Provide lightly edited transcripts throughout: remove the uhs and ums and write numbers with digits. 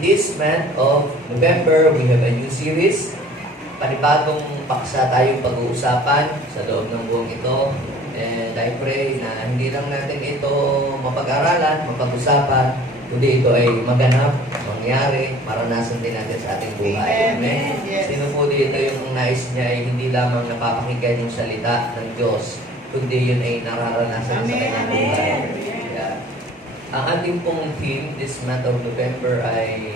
In this month of November, we have a new series. Panibagong paksa tayong pag-uusapan sa loob ng buong ito. And I pray na hindi lang natin ito mapag-aralan, mapag-usapan, kundi ito ay maganap, mangyari, maranasan din natin sa ating buhay. Amen? Yes. Sino po dito yung nais niya ay hindi lamang napapakinggan yung salita ng Diyos, kundi yun ay nararanasan sa kanyang buhay. Yeah. Ang ating pong theme this month of November ay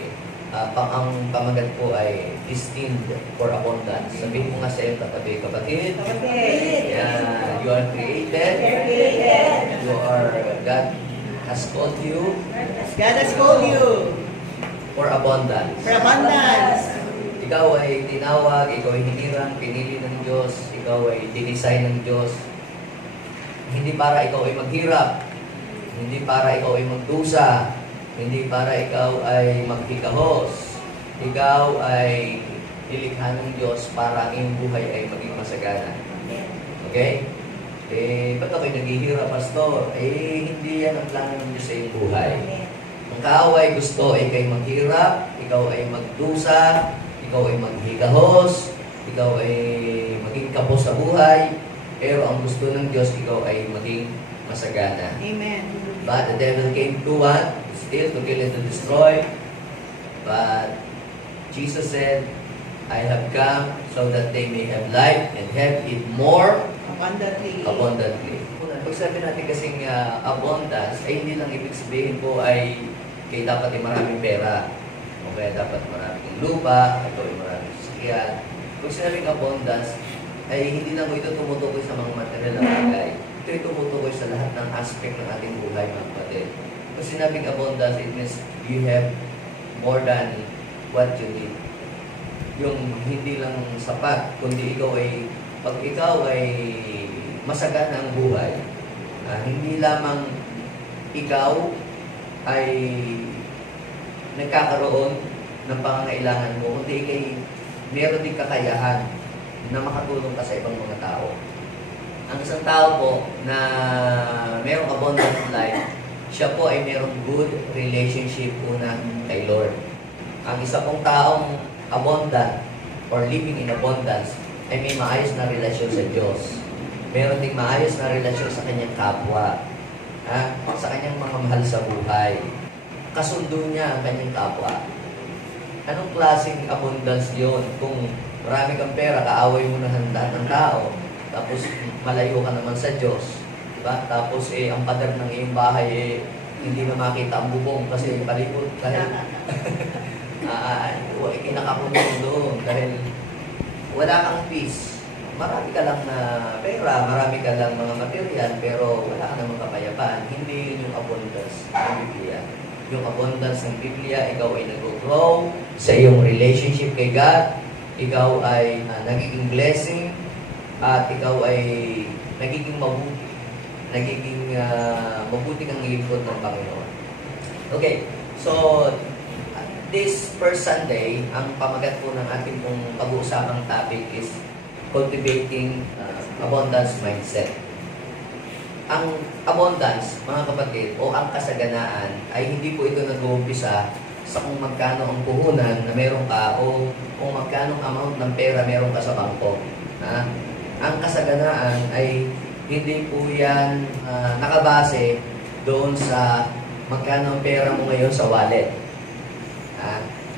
ang pamagat po ay destined for abundance. Sabihin mo nga sa iyong katabi, kapatid. Yeah, you are created. You are, God has called you. God has called you For abundance. for abundance. Ikaw ay tinawag, ikaw ay hinirang, pinili ng Diyos, ikaw ay dinesign ng Diyos. Hindi para ikaw ay maghirap, hindi para ikaw ay magdusa, hindi para ikaw ay maghikahos. Ikaw ay nilikha ng Diyos para ang iyong buhay ay maging masagana. Okay? Ba't ako'y naghihirap, Pastor? Hindi yan ang plano ng Diyos sa iyong buhay. Ang kaaway gusto ay kayo maghirap, ikaw ay magdusa, ikaw ay maghikahos, ikaw ay maging kapos sa buhay, pero ang gusto ng Diyos, ikaw ay maging masagana. Amen. But the devil came to what? Steal, to kill, and to destroy. But Jesus said, I have come so that they may have life and have it more abundantly. Pag sabi natin kasing abundance, ay hindi lang ibig sabihin po ay kayo dapat ay maraming pera. O kaya dapat maraming lupa, ito ay maraming sasakyan. Pag sinabing abundance, ay hindi lang ito tumutukoy sa mga material na bagay. Ito ay tumutukoy sa lahat ng aspect ng ating buhay, mga kapatid. Pag sinabing abundance, it means you have more than what you need. Yung hindi lang sapat, kundi pag ikaw ay masagana ang buhay, hindi lamang ikaw ay nagkakaroon ng pangangailangan mo, kundi meron din kakayahan na makatulong ka sa ibang mga tao. Ang isang tao po na mayroong abundant life, siya po ay mayroong good relationship una kay Lord. Ang isa pong taong abundant or living in abundance ay may maayos na relasyon sa Diyos. Meron ding maayos na relasyon sa kanyang kapwa, sa kanyang mga mahal sa buhay. Kasundo niya ang kanyang kapwa. Anong klaseng abundance yun? Kung marami kang pera, kaaway mo na handa ng tao, tapos malayo ka naman sa Diyos, diba? Tapos ang pader ng iyong bahay hindi na makita ang bubong kasi palibot dahil kinakapunod doon dahil wala kang peace. Marami ka lang na pera, marami ka lang mga material, pero wala ka namang kapayapaan. Hindi yun yung abundance ng Biblia. Yung abundance ng Biblia, ikaw ay nag-grow sa iyong relationship kay God, ikaw ay nagiging blessing, at ikaw ay nagiging mabuti. Mabuti kang lingkod ng Panginoon. Okay, so this first Sunday, ang pamagat po ng ating pong pag-uusapang topic is cultivating abundance mindset. Ang abundance, mga kapatid, o ang kasaganaan, ay hindi po ito nag-uumpisa sa kung magkano ang puhunan na meron ka o kung magkano ang amount ng pera meron ka sa bangko. Ang kasaganaan ay hindi po yan nakabase doon sa magkano ang pera mo ngayon sa wallet.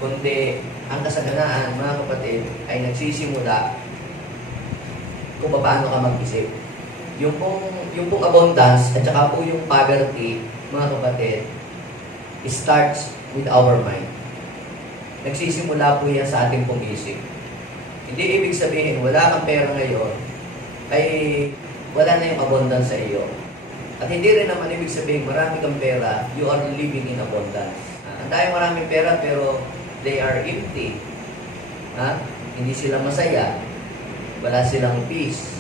Kundi ang kasaganaan, mga kapatid, ay nagsisimula kung paano ka mag-isip. Yung pong abundance at saka po yung poverty, mga kapatid, starts with our mind. Nagsisimula po yan sa ating pong isip. Hindi ibig sabihin, wala kang pera ngayon, ay wala na yung abundance sa iyo. At hindi rin naman ibig sabihin, marami kang pera, you are living in abundance. Ang dahil maraming pera, pero they are empty. Hindi sila masaya. Wala silang peace.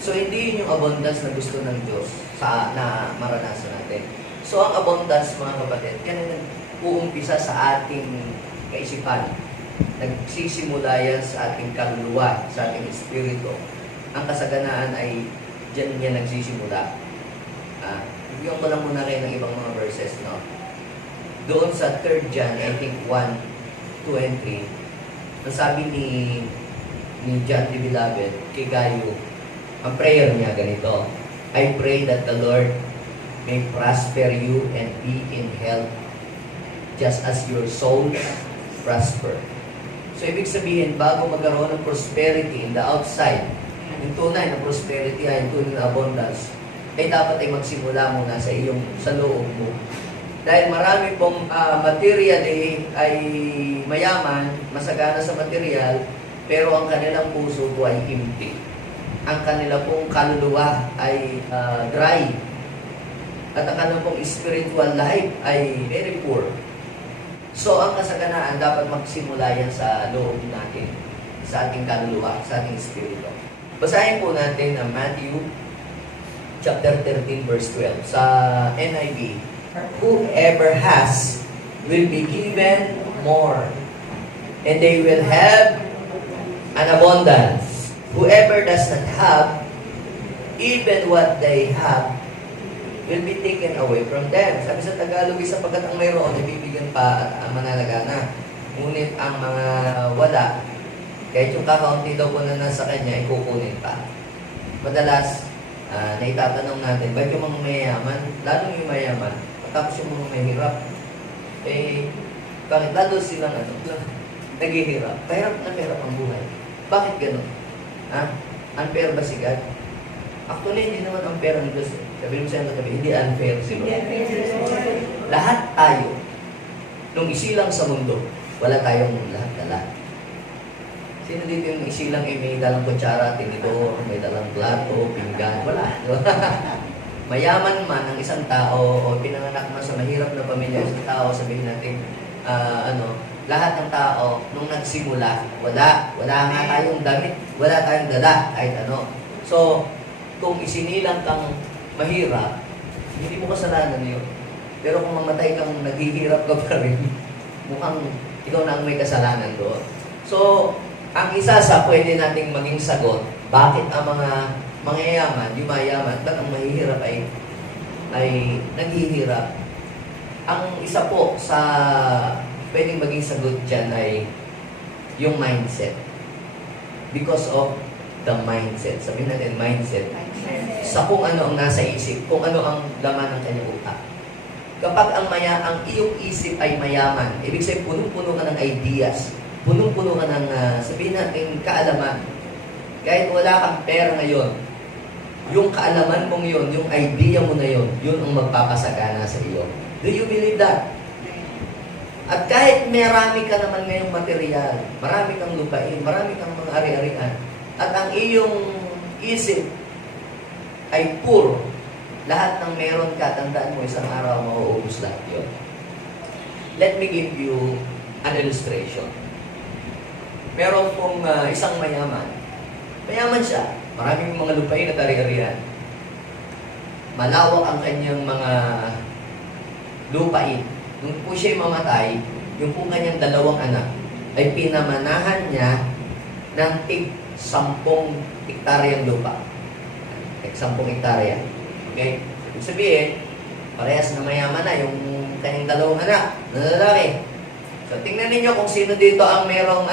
So, hindi yun yung abundance na gusto ng Diyos na maranasan natin. So, ang abundance, mga kapatid, yan ang uumpisa sa ating kaisipan. Nagsisimula yan sa ating kaluluwa, sa ating espiritu. Ang kasaganaan ay diyan yan nagsisimula. Bigyan ko lang muna kayo ng ibang mga verses, no? doon sa 3 John, I think 1, 2, and 3, ang sabi ni John the Beloved kay Gayo, ang prayer niya ganito, I pray that the Lord may prosper you and be in health just as your soul prosper. So, ibig sabihin, bago magkaroon ng prosperity in the outside, yung tunay na prosperity ay yung tunay na abundance, ay dapat ay magsimula muna sa loob mo. Dahil marami pong material ay mayaman, masagana sa material, pero ang kanilang puso po ay empty. Ang kanila pong kaluluwa ay dry. At ang kanilang pong spiritual life ay very poor. So, ang kasaganaan dapat magsimula yan sa loob natin, sa ating kaluluwa, sa ating spirito. Basahin po natin ang Matthew chapter 13 verse 12 sa NIV. Whoever has will be given more, and they will have an abundance. Whoever does not have, even what they have, will be taken away from them. Sabi sa Tagalog, sapagkat ang mayroon, ibibigyan pa at ang manalagana. Ngunit ang mga wala, kahit yung kakaunti daw po na nasa kanya, ikukunin pa. Madalas, naitatanong natin, ba't yung mga mayaman, lalong yung mayaman, tapos yung mga mahirap, bakit lalo silang naghihirap? Pahirap na pahirap ang buhay. Bakit gano'n? Unfair ba si God? Actually, hindi naman unfair ang Diyos. Sabi mo sa inyo katabi, hindi unfair si Lord. Lahat tayo, nung isilang sa mundo, wala tayong lahat. Sino dito yung isilang may dalang kutsara, tinidor, may dalang plato, pinggan? Wala. Mayaman man ang isang tao o pinanganak man sa mahirap na pamilya isang tao, sabihin natin, lahat ng tao, nung nagsimula, wala nga tayong damit, wala tayong dala, kahit ano. So, kung isinilang kang mahirap, hindi mo kasalanan yun. Pero kung mamatay kang naghihirap ka pa rin, mukhang ikaw na ang may kasalanan doon. So, ang isa sa pwede nating maging sagot, bakit ang mga mangyayaman, di mayaman, ba't ang mahihirap ay naghihirap? Ang isa po sa pwedeng maging sagot dyan ay yung mindset. Because of the mindset. Sabihin natin, mindset. Sa kung ano ang nasa isip, kung ano ang laman ng kanyang utak. Kapag ang iyong isip ay mayaman, ibig sabihin, punong-puno ka ng ideas, punong-puno ka ng, sabihin natin, kaalaman. Kahit wala kang pera ngayon, yung kaalaman mong yun, yung idea mo na yun, yun ang magpapasagana sa iyo. Do you believe that? At kahit marami ka naman ngayong material, marami kang lupain, marami kang mga ari-arian, at ang iyong isip ay poor, lahat ng meron ka, tandaan mo, isang araw mauubos lahat yun. Let me give you an illustration. Meron pong isang mayaman. Mayaman siya. Maraming mga lupain at ari-arian. Malawak ang kanyang mga lupain. Nung po siya'y mamatay, yung po kanyang dalawang anak ay pinamanahan niya ng 10 hektaryang lupa. 10 hektarya. Okay? Ibig sabihin, parehas na mayaman na yung kanyang dalawang anak na lalaki. So, tingnan ninyo kung sino dito ang merong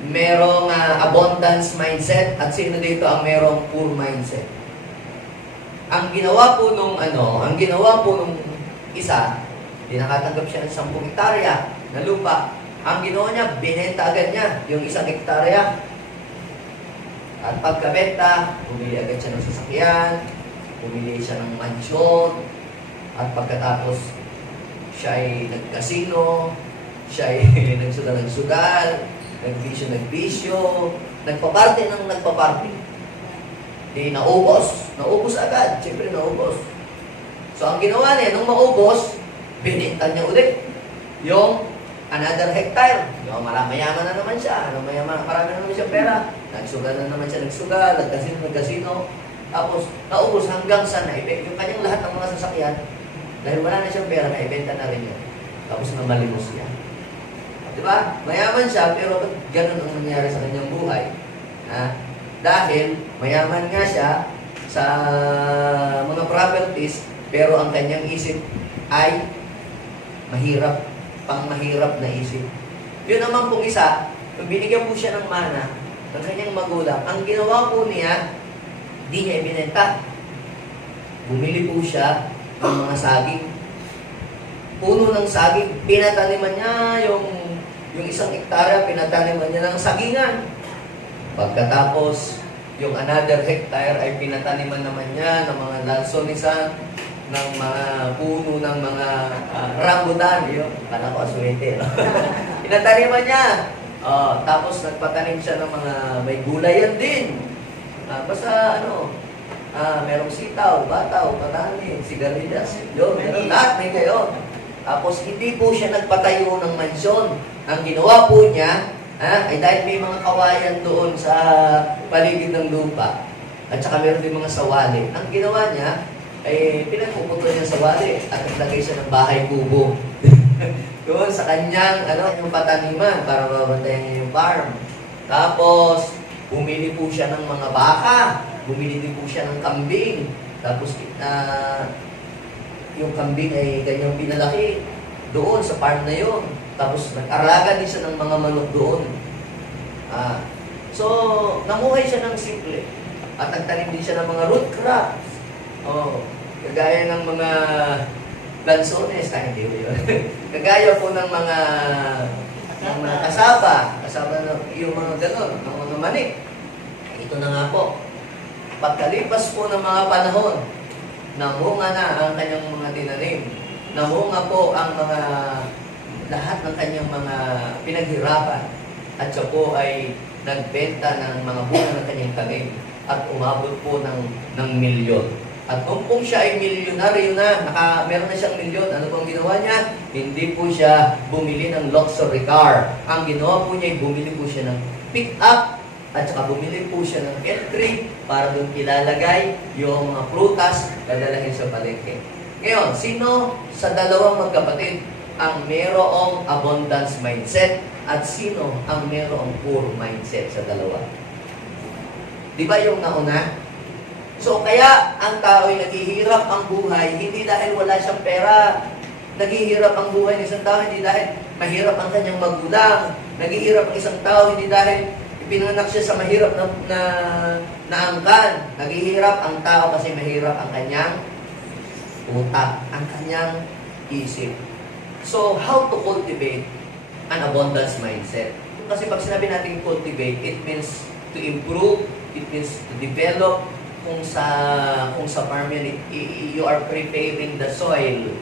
merong abundance mindset at sino dito ang merong poor mindset. Ang ginawa po nung isa, di nakatanggap siya ng 10 hektarya na lupa. Ang ginawa niya, binenta agad niya yung 1 hektarya. At pagkabenta, bumili agad siya ng sasakyan, bumili siya ng mansyon, at pagkatapos siya ay nagkasino, siya ay nagsugal, nagbisyo, nagpaparte ng nagpaparte. Di naubos agad, siyempre naubos. So ang ginawa niya, nung maubos, binintan niya ulit yung another hectare. Yung mayaman na naman siya, marami na naman siya pera. Nagsugal na naman siya, nagkasino. Tapos, naubos hanggang sa yung kanyang lahat ng mga sasakyan, dahil wala na siyang pera, naibenta na rin yun. Tapos namalimos siya. Diba? Mayaman siya, pero ba't ganun ang nangyari sa kanyang buhay? Dahil, mayaman nga siya sa mga properties, pero ang kanyang isip ay mahirap, mahirap na isip. Yun naman pong isa, nung binigyan po siya ng mana ng kanyang magulang, ang ginawa po niya, di niya ibinenta. Bumili po siya ng mga saging. Puno ng saging, pinataniman niya yung 1 hektarya, pinataniman niya ng sagingan. Pagkatapos, yung another hectare ay pinataniman naman niya ng mga lansonisan, ng mga puno ng mga rambutan. Yun, kala ko aswete. Pinataniman niya. Tapos nagpatanim siya ng mga may gulayan din. Basta merong sitaw, bataw, patani, sigarilyas. Yun, lahat may kayo. Tapos hindi po siya nagpatayo ng mansyon. Ang ginawa po niya, ay dahil may mga kawayan doon sa paligid ng lupa, at saka meron din mga sawali. Ang ginawa niya, ay pinagpuputol niya sawali at naglagay siya ng bahay kubo. Doon sa kanyang yung pataniman para mabantayan niya yung farm. Tapos, bumili po siya ng mga baka. Bumili din po siya ng kambing. Tapos, yung kambing ay ganyang pinalaki doon sa farm na yun. Tapos, nag-araga din siya ng mga manok doon. So, namuhay siya ng simple. At nagtanim din siya ng mga root crops. Kagaya ng mga lansones, hindi yun. Kagaya po ng mga kasaba na yung mga ganon, ng mga manik. Ito na nga po. Pagkalipas po ng mga panahon, namunga na ang kanyang mga tinanim. Namunga po ang lahat ng kanyang mga pinaghirapan. At siya po ay nagbenta ng mga bunga ng kanyang tanim at umabot po ng milyon. At kung siya ay milyonaryo na, meron na siyang milyon, ano pong ginawa niya? Hindi po siya bumili ng luxury car. Ang ginawa po niya ay bumili po siya ng pick-up at saka bumili po siya ng entry para doon ilalagay yung mga prutas dadalhin sa palengke. Ngayon, sino sa dalawang magkapatid ang merong abundance mindset at sino ang merong poor mindset sa dalawa? Di ba yung nauna? So, kaya ang tao ay naghihirap ang buhay, hindi dahil wala siyang pera. Naghihirap ang buhay ng isang tao, hindi dahil mahirap ang kanyang magulang. Naghihirap ang isang tao, hindi dahil ipinanganak siya sa mahirap na angkan. Naghihirap ang tao kasi mahirap ang kanyang utak, ang kanyang isip. So, how to cultivate an abundance mindset? Kasi pag sinabi natin cultivate, it means to improve, it means to develop. Kung sa farm yan, you are preparing the soil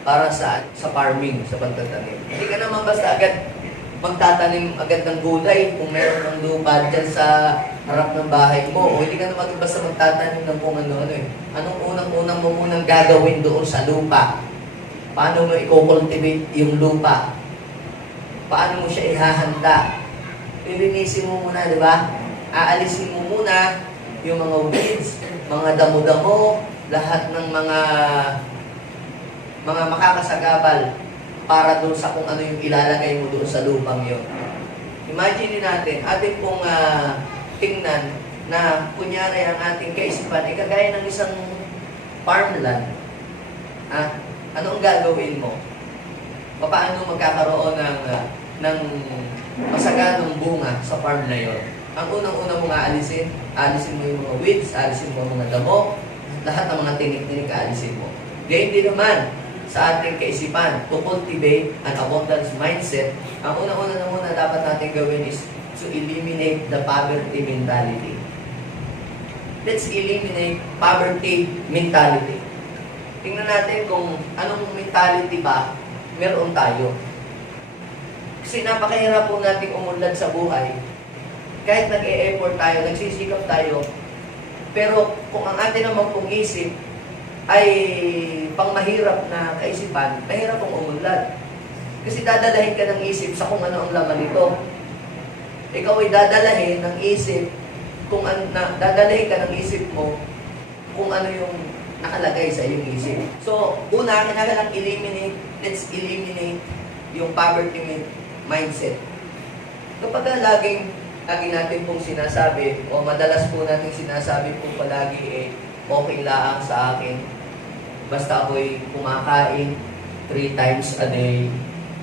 para sa farming, sa pagtatanim. Hindi ka naman basta agad magtatanim agad ng gulay kung meron ng lupa dyan sa harap ng bahay mo. O hindi ka naman basta magtatanim ng kung ano eh. Anong unang mo munang gagawin doon sa lupa? Paano mo i-cultivate yung lupa? Paano mo siya ihahanda? Lilinisin mo muna, di ba? Aalisin mo muna yung mga weeds, mga damo-damo, lahat ng mga makakasagabal para doon sa kung ano yung ilalagay mo doon sa lupang yun. Imagine natin, ating pong tingnan na kunyari ang ating kaisipan, kagaya ng isang farmland. Ano ang gagawin mo? Paano magkakaroon ng masaganang bunga sa farm na yun? Ang unang-una mong alisin mo yung mga weeds, alisin mo ang mga damo, lahat ng mga tinik-tinik alisin mo. Gayun din naman sa ating kaisipan, to cultivate an abundance mindset, ang unang-una na muna dapat natin gawin is to eliminate the poverty mentality. Let's eliminate poverty mentality. Tingnan natin kung anong mentality ba meron tayo. Kasi napakahirap po natin umunlad sa buhay. Kahit nag-e-effort tayo, nagsisikap tayo, pero kung ang atin naman pong isip ay pangmahirap na kaisipan, mahirap pong umunlad. Kasi dadalahin ka ng isip sa kung ano ang laman nito. Ikaw ay dadalahin ng isip, dadalahin ka ng isip mo kung ano yung nakalagay sa iyong isip. So, una, kailangan let's eliminate yung poverty mindset. Kapag lagi natin pong sinasabi, o madalas po natin sinasabi po palagi, okay lang sa akin, basta ako'y kumakain, 3 times a day,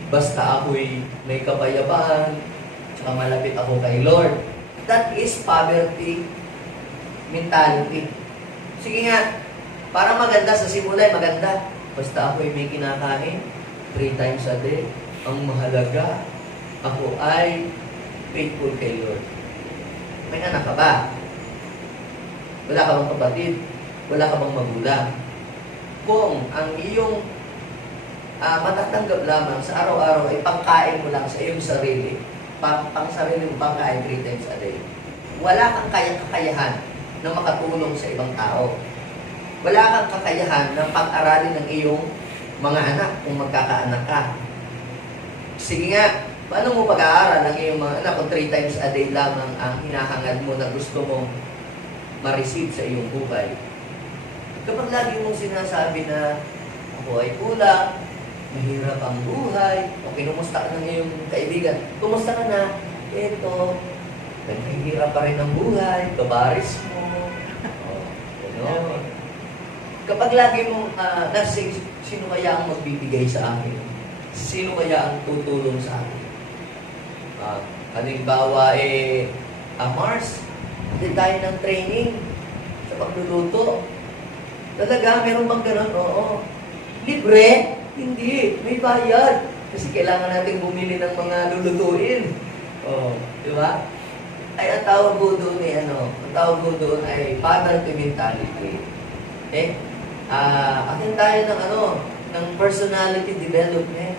basta ako'y may kapayapaan, tsaka malapit ako kay Lord. That is poverty mentality. Sige nga, para maganda sa simula, maganda. Basta ako'y may kinakain, 3 times a day. Ang mahalaga, ako ay faithful kay Lord. May anak ka ba? Wala ka bang kapatid? Wala ka bang magulang? Kung ang iyong matatanggap lamang sa araw-araw ay pangkain mo lang sa iyong sarili, pang sarili mong pangkain 3 times a day, wala kang kakayahan na makatulong sa ibang tao. Wala kang kakayahan na pag-aralin ng iyong mga anak kung magkakaanak ka. Sige nga, paano mo pag-aaral ang iyong mga anak kung 3 times a day lamang ang hinahangad mo na gusto mong ma-receive sa iyong buhay? Kapag lagi mong sinasabi na ako ay kulang, mahirap ang buhay, o kinumusta ka ng iyong kaibigan, kumusta ka na? Eto, naghihirap pa rin ang buhay, kabaris mo. Ano? Kapag lagi mong nasing, sino kaya ang magbibigay sa akin? Sino kaya ang tutulong sa akin? Halimbawa, Mars, hindi tayo ng training sa pagluluto. Talaga, meron bang ganun? Oo. Libre? Hindi. May bayad. Kasi kailangan natin bumili ng mga lulutuin. Oh, di ba? Ay, ang tawag ko doon ang tawag ko doon ay poverty mentality. Akin tayo ng personality development.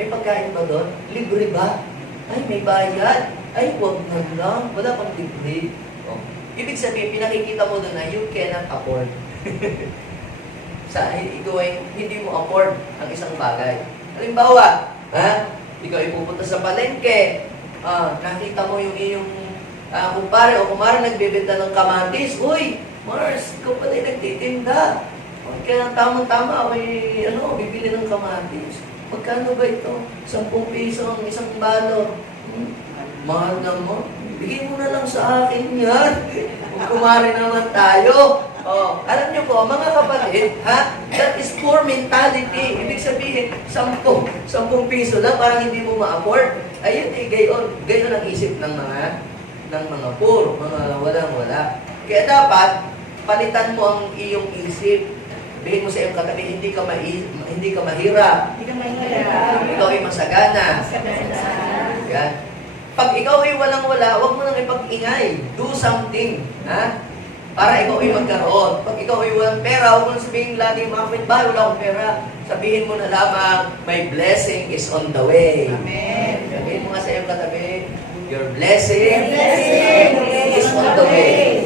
May pagkain ba doon? Libre ba? Ay, may bayad. Ay, wag na lang. Wala pang libre. Oh. Ibig sabihin, pinakikita mo doon na you cannot afford. Ikaw ay hindi mo afford ang isang bagay. Halimbawa, ikaw ay pupunta sa palengke, nakita mo yung iyong kumpare o kumare nagbebenta ng kamatis. Uy, Mars, ikaw pala yung nagtitinda. Kaya tamang-tama ako bibili ng kamatis. Magkano ba ito? 10 piso ang isang balot. Mahal na mo. Bigay mo na lang sa akin yan. Kumare naman tayo. Alam niyo po, mga kapatid, that is poor mentality. Ibig sabihin, 10 piso lang, parang hindi mo ma-afford. Ayun gayon ang isip ng mga poor, mga walang-wala. Kaya dapat, palitan mo ang iyong isip. Sabihin mo sa iyong katabi, hindi ka mahirap. Ikaw ay masagana. Yan. Pag ikaw ay walang-wala, huwag mo nang ipag-ingay. Do something. Para ikaw ay magkaroon. Pag ikaw ay walang pera, huwag mo nang sabihin lagi, mga kapitbahay, wala akong pera. Sabihin mo na lamang, my blessing is on the way. Amen. Sabihin mo nga sa iyong katabi, your blessing is on the way.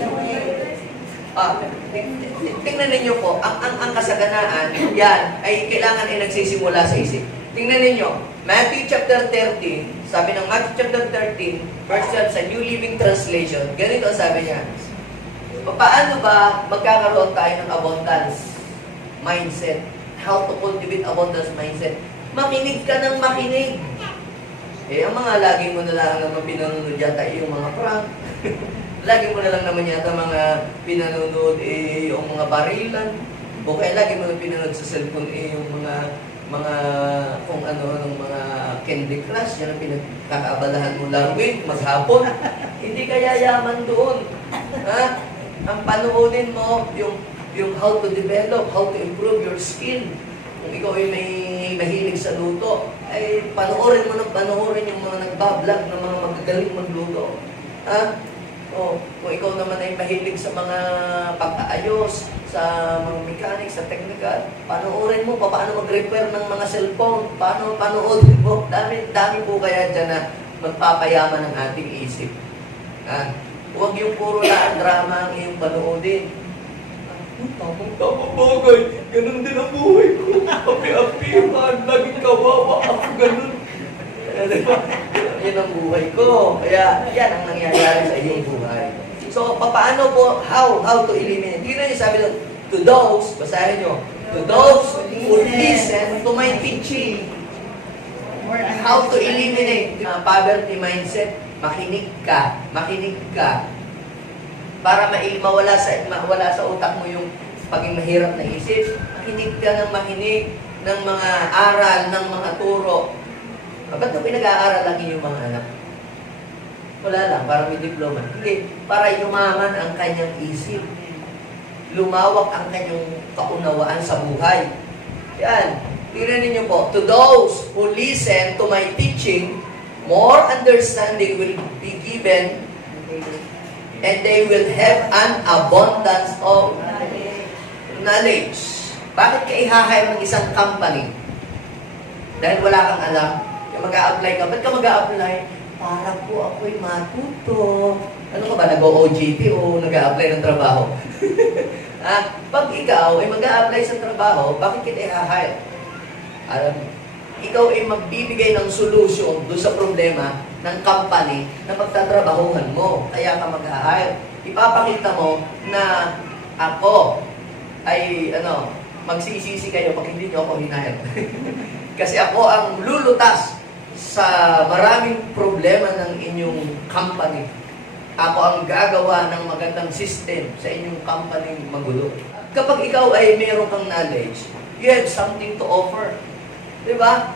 Tingnan ninyo po, ang kasaganaan, yan, ay kailangan ay nagsisimula sa isip. Tingnan ninyo, Matthew chapter 13, sabi ng Matthew chapter 13, verse 12 sa New Living Translation, ganito ang sabi niya, paano ba magkakaroon tayo ng abundance mindset? How to cultivate abundance mindset? Makinig ka ng makinig. Ang mga lagi mo na lang naman pinanonood yata yung mga prank. Lagi mo na lang naman yata mga pinanonood yung mga barilan. O kaya lagi mo na pinanood sa cellphone yung mga kung ano-anong mga Candy Crush, yan ang pinagkakaabalahan mo larwin, maghapon. Hindi ka yayaman doon. Ang panoodin mo, yung how to develop, how to improve your skill. Kung ikaw ay may mahilig sa luto, ay panoorin yung mga nagbablog ng mga magagaling magluto. Kung ikaw naman ay mahilig sa mga pag-aayos, sa mga mechanics, sa technical, panoorin mo paano mag-repair ng mga cellphone, paano panoodin mo. Dami po kaya dyan na magpapayaman ng ating isip. Huwag yung puro lang drama ang iyong panoodin. Tamang bagay, ganun din ang buhay ko. Api-apihan, laging kawawa ako, ganun. Yan ang buhay ko. Kaya yan ang nangyayari sa iyong buhay. So, paano po, how to eliminate? Tingnan niyo, sabi doon, to those, basahin niyo, to those who listen to my teaching. How to eliminate poverty mindset. Makinig ka. Para mawala sa utak mo yung paging mahirap na isip. Makinig ka ng makinig ng mga aral, ng mga turo. Ba't ko pinag-aaral lang yung mga anak? Wala lang, para may diploma. Hindi, para yumaman ang kanyang isip. Lumawak ang kanyang kaunawaan sa buhay. Yan. Tingnan ninyo po, to those who listen to my teaching, more understanding will be given and they will have an abundance of knowledge. Bakit ka i-hire ng isang company? Dahil wala kang alam. Mag-a-apply ka. Ba't ka mag-a-apply? Para po ako'y matuto. Ano ka ba? Nag-OJT o nag-a-apply ng trabaho? Pag ikaw ay mag-a-apply sa trabaho, bakit kita i-hire? Alam mo, ikaw ay magbibigay ng solution doon sa problema ng company na pagtatrabahuhan mo. Kaya ka mag-hire. Ipapakita mo na ako ay magsisisi kayo pag hindi nyo ako hinahire. Kasi ako ang lulutas sa maraming problema ng inyong company. Ako ang gagawa ng magandang system sa inyong company magulo. Kapag ikaw ay meron kang knowledge, you have something to offer. Diba?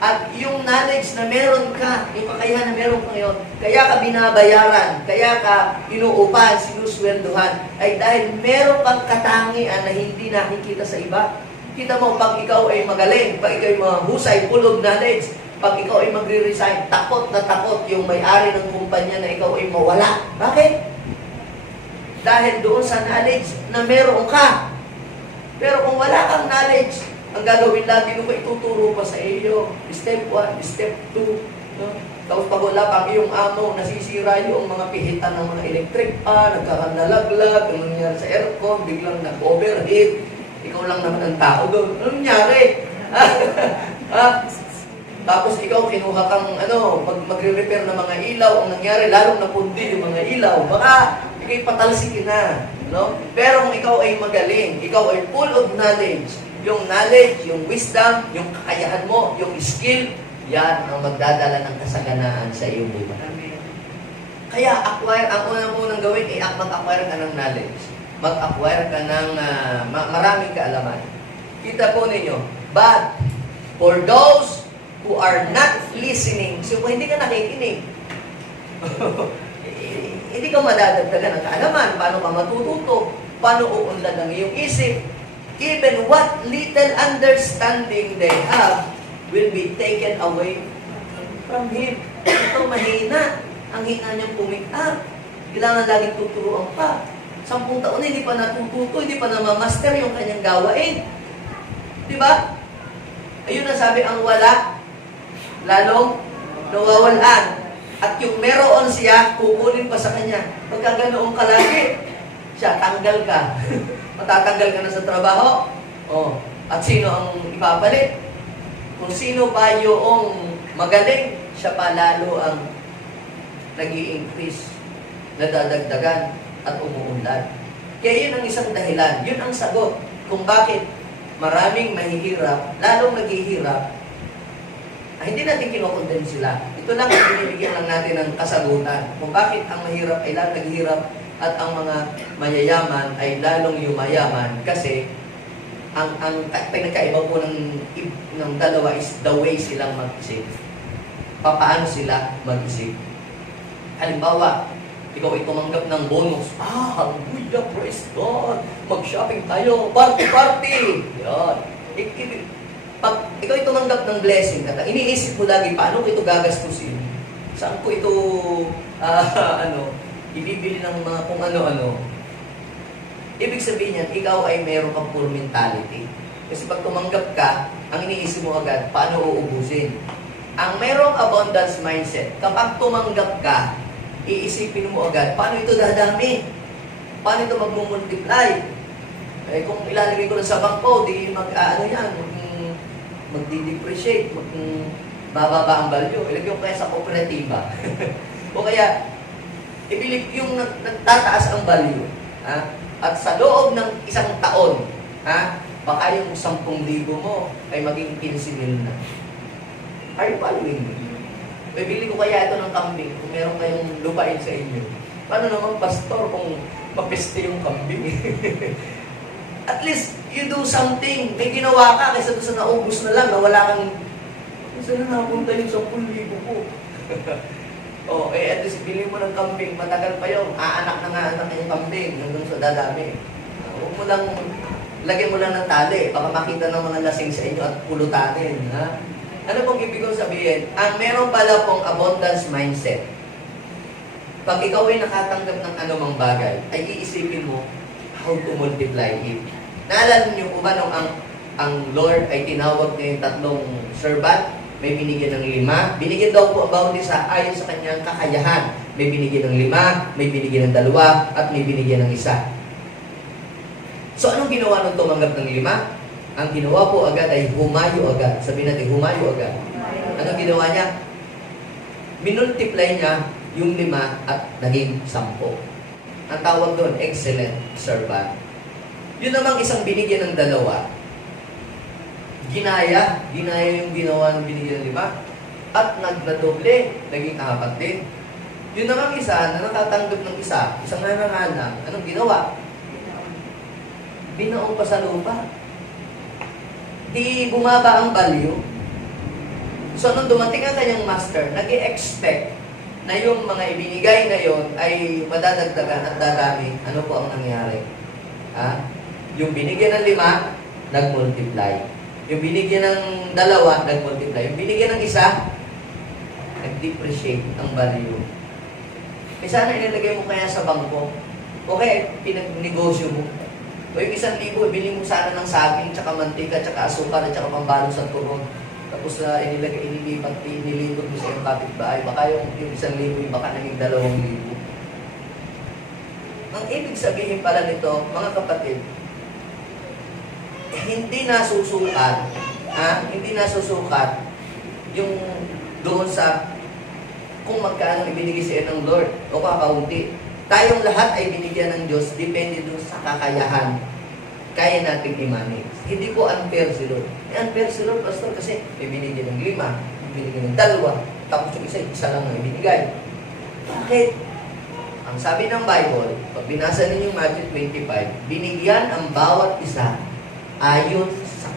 At yung knowledge na meron ka, yung kakayahan na meron ka ngayon, kaya ka binabayaran, kaya ka inuupahan, sinusweldohan, ay dahil meron kang katangian na hindi nakikita sa iba. Kita mo, pag ikaw ay magaling, pag ikaw ay mahusay, full of knowledge, pag ikaw ay magre-resign, takot na takot yung may-ari ng kumpanya na ikaw ay mawala. Bakit? Dahil doon sa knowledge na meron ka. Pero kung wala kang knowledge, ang gagawin lang, hindi mo ituturo pa sa iyo. Step 1, step 2. No? Tapos pag wala pang iyong amo, nasisira yung mga pihitan ng mga electric pan, nagkakanalaglag, ang nangyari sa aircon, biglang nag-overheat. Ikaw lang naman ang tao doon. Anong nangyari? Tapos ikaw, kinuha kang magre-repair ng mga ilaw. Ang nangyari, lalong napundi yung mga ilaw. Baka ikaw'y patalsikin na. No? Pero kung ikaw ay magaling, ikaw ay full of knowledge, yung knowledge, yung wisdom, yung kakayahan mo, yung skill, yan ang magdadala ng kasaganaan sa iyong buhay. Kaya ang unang gawin ay mag-acquire ka ng knowledge. Mag-acquire ka ng maraming kaalaman. Kita po ninyo, but for those who are not listening, so kung hindi ka nakikinig, hindi ka madadagdagan ng kaalaman, paano ka matututo, paano uunlad ang iyong isip, even what little understanding they have will be taken away from him. Ito mahina. Ang hina niyang pumikap. Kailangan laging tuturuan pa. 10 taon na hindi pa natututo, hindi pa namamaster yung kanyang gawain. Diba? Ayun ang sabi, ang wala, lalong nawawalan. At yung meron siya, kukunin pa sa kanya. Pagka ganoon ka lagi, siya, tanggal ka. Matatanggal ka na sa trabaho. At sino ang ipapalit? Kung sino pa yung magaling, siya pa lalo ang nag-i-increase, nadadagdagan, at umuunlad. Kaya yun ang isang dahilan. Yun ang sagot kung bakit maraming mahihirap, lalong naghihirap, hindi natin kinokondem sila. Ito lang ang binibigyan lang natin ng kasagutan. Kung bakit ang mahirap ay lalong naghihirap at ang mga mayayaman ay lalong yumayaman kasi ang pinagkaiba po ng dalawa is the way silang mag-isip. Paano sila mag-isip. Halimbawa, ikaw ay tumanggap ng bonus. Hallelujah, praise God. Mag-shopping tayo. Party! Yan. Pag ikaw ay tumanggap ng blessing, iniisip mo lagi, paano ko ito gagastusin? Saan ko ito, ibibili ng mga kung ano-ano. Ibig sabihin yan, ikaw ay meron kang poor mentality. Kasi pag tumanggap ka, ang iniisip mo agad, paano uubusin? Ang merong abundance mindset, kapag tumanggap ka, iisipin mo agad, paano ito dadami? Paano ito magmumultiply? Kung ilalagay ko lang sa bangko, di magdi-depreciate, bababa ang value. Ilagay ko kaya sa kooperatiba. O kaya, yung nagtataas ang value. At sa loob ng isang taon, baka yung 10,000 mo ay maging 15,000 na. Are you following me? Bibili ko kaya ito ng kambing kung meron kayong lupain sa inyo. Paano naman, pastor, kung mapeste yung kambing? At least, You do something. May ginawa ka kaysa doon sa naubos na lang, na wala kang, saan na napunta yung 10,000 ko? Oh, at least bili mo ng kambing, matagal pa yun. Aanak na nga anak yung kambing, hanggang sa dadami. Huwag mo lang, lagyan mo lang ng tali, baka makita ng mga lasing sa inyo at pulutanin. Ha? Ano pong ibig kong sabihin? Ang meron pala pong abundance mindset. Pag ikaw ay nakatanggap ng anumang bagay, ay iisipin mo how to multiply it. Naalala niyo po ba nung ang Lord ay tinawag niya yung 3 servant? May binigyan ng 5. Binigyan daw po ang bawat isa ayon sa kanyang kakayahan. May binigyan ng 5, may binigyan ng 2, at may binigyan ng 1. So, anong ginawa nung tumanggap ng 5? Ang ginawa po agad ay humayo agad. Sabihin natin, humayo agad. Anong ginawa niya? Minultiply niya yung 5 at naging 10. Ang tawag doon, excellent servant. Yun namang isang binigyan ng 2, ginaya yung ginawa ng binigyan ng 5, at nagnadoble, naging 4 din. Yun namang isa na natatanggap ng isang nananganak, anong ginawa? Binaong pa sa lupa. Di bumaba ang value. So, nung dumating ang kanyang master, nag-i-expect na yung mga ibinigay na yon ay madadagdagan at dadami. Ano po ang nangyari? Ha? Yung binigyan ng 5, nag-multiply. Yung binigyan ng 2, nag-multiply. Yung binigyan ng 1, nag-depreciate ang value. E sana inilagay mo kaya sa bangko. O kaya pinagnegosyo mo. O yung 1,000, bili mo sana ng saging, tsaka mantika, tsaka asukar, tsaka pambalo sa turon. Tapos inilibot mo sa iyong kapitbahay. Baka yung 1,000, yung baka naging 2,000. Ang ibig sabihin pala nito, mga kapatid, hindi nasusukat, hindi nasusukat yung doon sa kung magkano ibinigay sa iyo ng Lord o kakaunti. Tayong lahat ay binigyan ng Diyos, depende doon sa kakayahan. Kaya nating i-manage. Hindi po unfair si Lord. Unfair si Lord, Pastor, kasi may binigyan ng 5, may binigyan ng 2, tapos yung isa lang ang ibinigay. Bakit? Ang sabi ng Bible, pag binasa ninyo Matthew 25, binigyan ang bawat isa ayon sa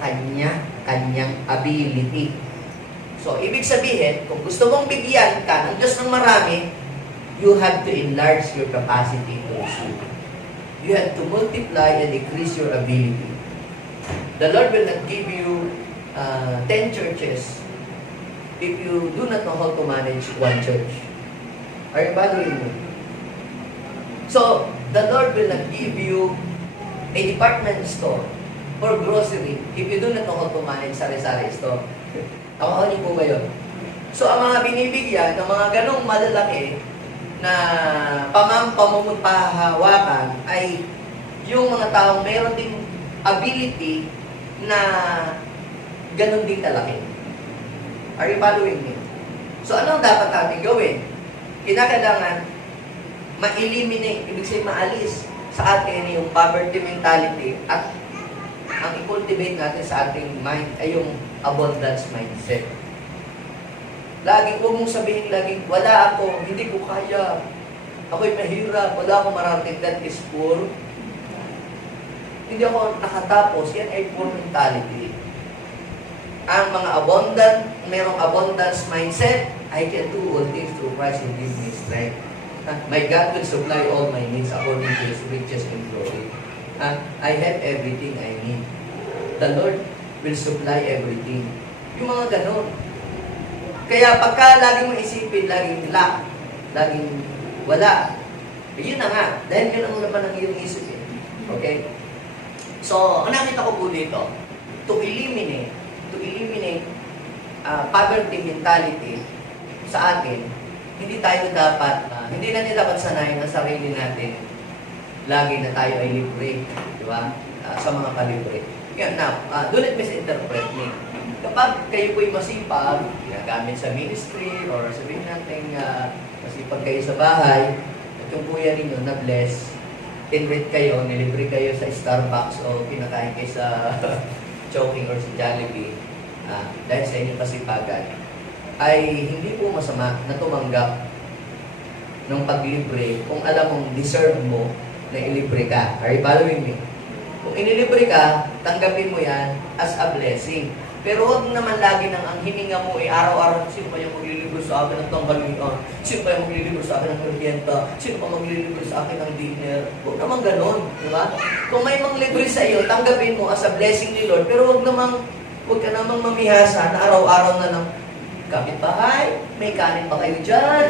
kanyang ability. So, ibig sabihin, kung gusto mong bigyan ka ng Diyos ng marami, you have to enlarge your capacity to receive. You have to multiply and increase your ability. The Lord will not give you 10 churches if you do not know how to manage one church. Are you following me? So, the Lord will not give you a department store or grocery if you do not know how to manage sari-sari store. Ako niyo po ba yun? So, ang mga binibigyan ng mga ganong malalaki na pamumupahawakan ay yung mga taong mayroon din ability na ganon din kalaki. Are you following me? So, ano ang dapat natin gawin? Kinakailangan ma-eliminate, ibig sabihin maalis sa atin yung poverty mentality at ang i-cultivate natin sa ating mind ay yung abundance mindset. Laging, huwag mong sabihin laging, wala ako, hindi ko kaya, ako'y mahirap, wala akong marating, that is poor. Hindi ako nakatapos, yan ay poor mentality. Ang mga merong abundance mindset, I can do all things through Christ who gives me strength. My God will supply all my needs according to His riches and glory. I have everything I need. The Lord will supply everything. Yung mga ganon. Kaya pagka laging mo isipin, laging lack, laging wala, yun na nga. Dahil yun ang laman ng iyong isip. Okay? So, ang nakita ko po dito, to eliminate poverty mentality sa atin, hindi natin dapat sanayin ang sarili natin lagi na tayo ay libre, di ba? Sa mga kalibre. Yan, now, do not misinterpret me. Kapag kayo po'y masipag, ginagamit sa ministry, or sabihin natin masipag kayo sa bahay, at yung kuya ninyo na-bless, tinrate kayo, nilibre kayo sa Starbucks o pinakain kayo sa Chowking or sa Jollibee, dahil sa inyong kasipagan, ay hindi po masama na tumanggap ng paglibre kung alam mong deserve mo na ilibre ka. Are you following me? Kung inilibre ka, tanggapin mo yan as a blessing. Pero huwag naman lagi nang ang hininga mo ay araw-araw, sino pa yung maglilibre sa akin ng tanghalian? Sino pa yung maglilibre sa akin ng merienda? Sino pa maglilibre sa akin ng dinner? Huwag naman ganon, di ba? Kung may manglibre sa iyo, tanggapin mo as a blessing ni Lord, pero huwag ka namang mamihasa na araw-araw na lang, kapitbahay, may kanin pa kayo dyan?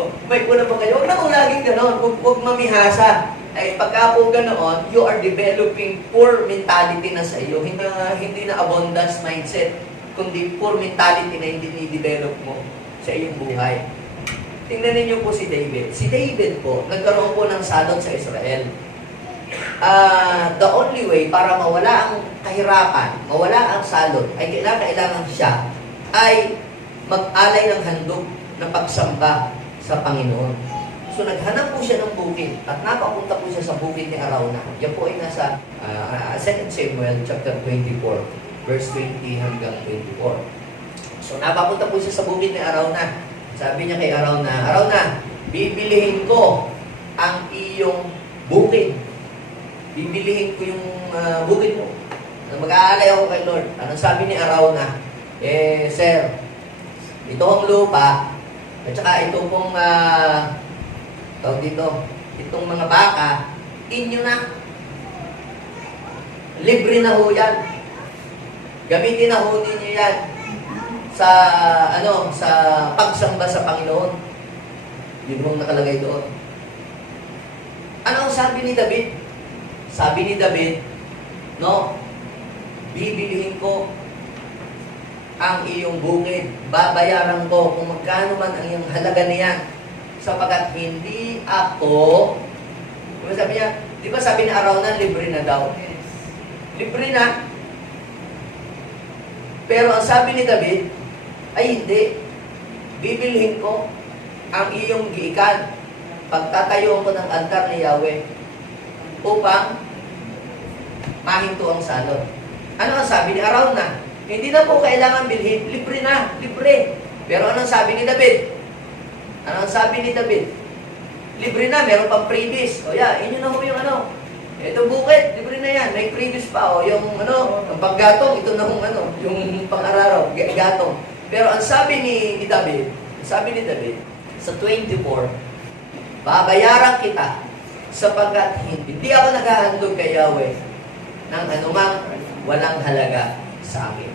Oh, may kuna pa kayo? Huwag naman laging ganon, huwag mamihasa. Ay pagka po ganoon, you are developing poor mentality na sa iyo. Hindi na abundance mindset, kundi poor mentality na hindi ni-develop mo sa iyong buhay. Tingnan niyo po si David. Si David po, nagkaroon po ng salot sa Israel. The only way para mawala ang kahirapan, mawala ang salot, ay kailangan siya ay mag-alay ng handog na pagsamba sa Panginoon. So naghanap po siya ng bukid at napapunta po siya sa bukid ni Arauna. Yan po ay nasa 2 Samuel chapter 24, verse 20 hanggang 24. So napapunta po siya sa bukid ni Arauna. Sabi niya kay Arauna, Arauna, bibilihin ko ang iyong bukid. Bibilihin ko yung bukid mo. Mag-aalay ako kay Lord. Anong sabi ni Arauna? Sir, ito ang lupa at saka ito pong tawag dito, itong mga baka, inyo na. Libre na ho yan. Gamitin na ho ninyo yan sa, sa pagsamba sa Panginoon. Yun mong nakalagay doon. Ano ang sabi ni David? Sabi ni David, bibilihin ko ang iyong bukid. Babayaran ko kung magkano man ang iyong halaga niyan. Sapagat hindi ako, sabi niya, di ba sabi ni Arauna, libre na daw? Libre na. Pero ang sabi ni David, ay hindi. Bibilhin ko ang iyong giikan. Pagtatayo ko ng altar ni Yahweh upang mahinto ang salot. Ano ang sabi ni Arauna? Hindi na po kailangan bilhin. Libre na. Libre. Pero anong sabi ni David? Ano ang sabi ni David? Libre na, meron pang previous. O inyo na ho yung ito bukid, libre na yan. May previous pa, yung ang paggatong, ito na yung pang-araraw, gatong. Pero ang sabi ni David, sa 24, babayaran kita sapagkat hindi ako naghahandog kay Yahweh ng anumang walang halaga sa akin.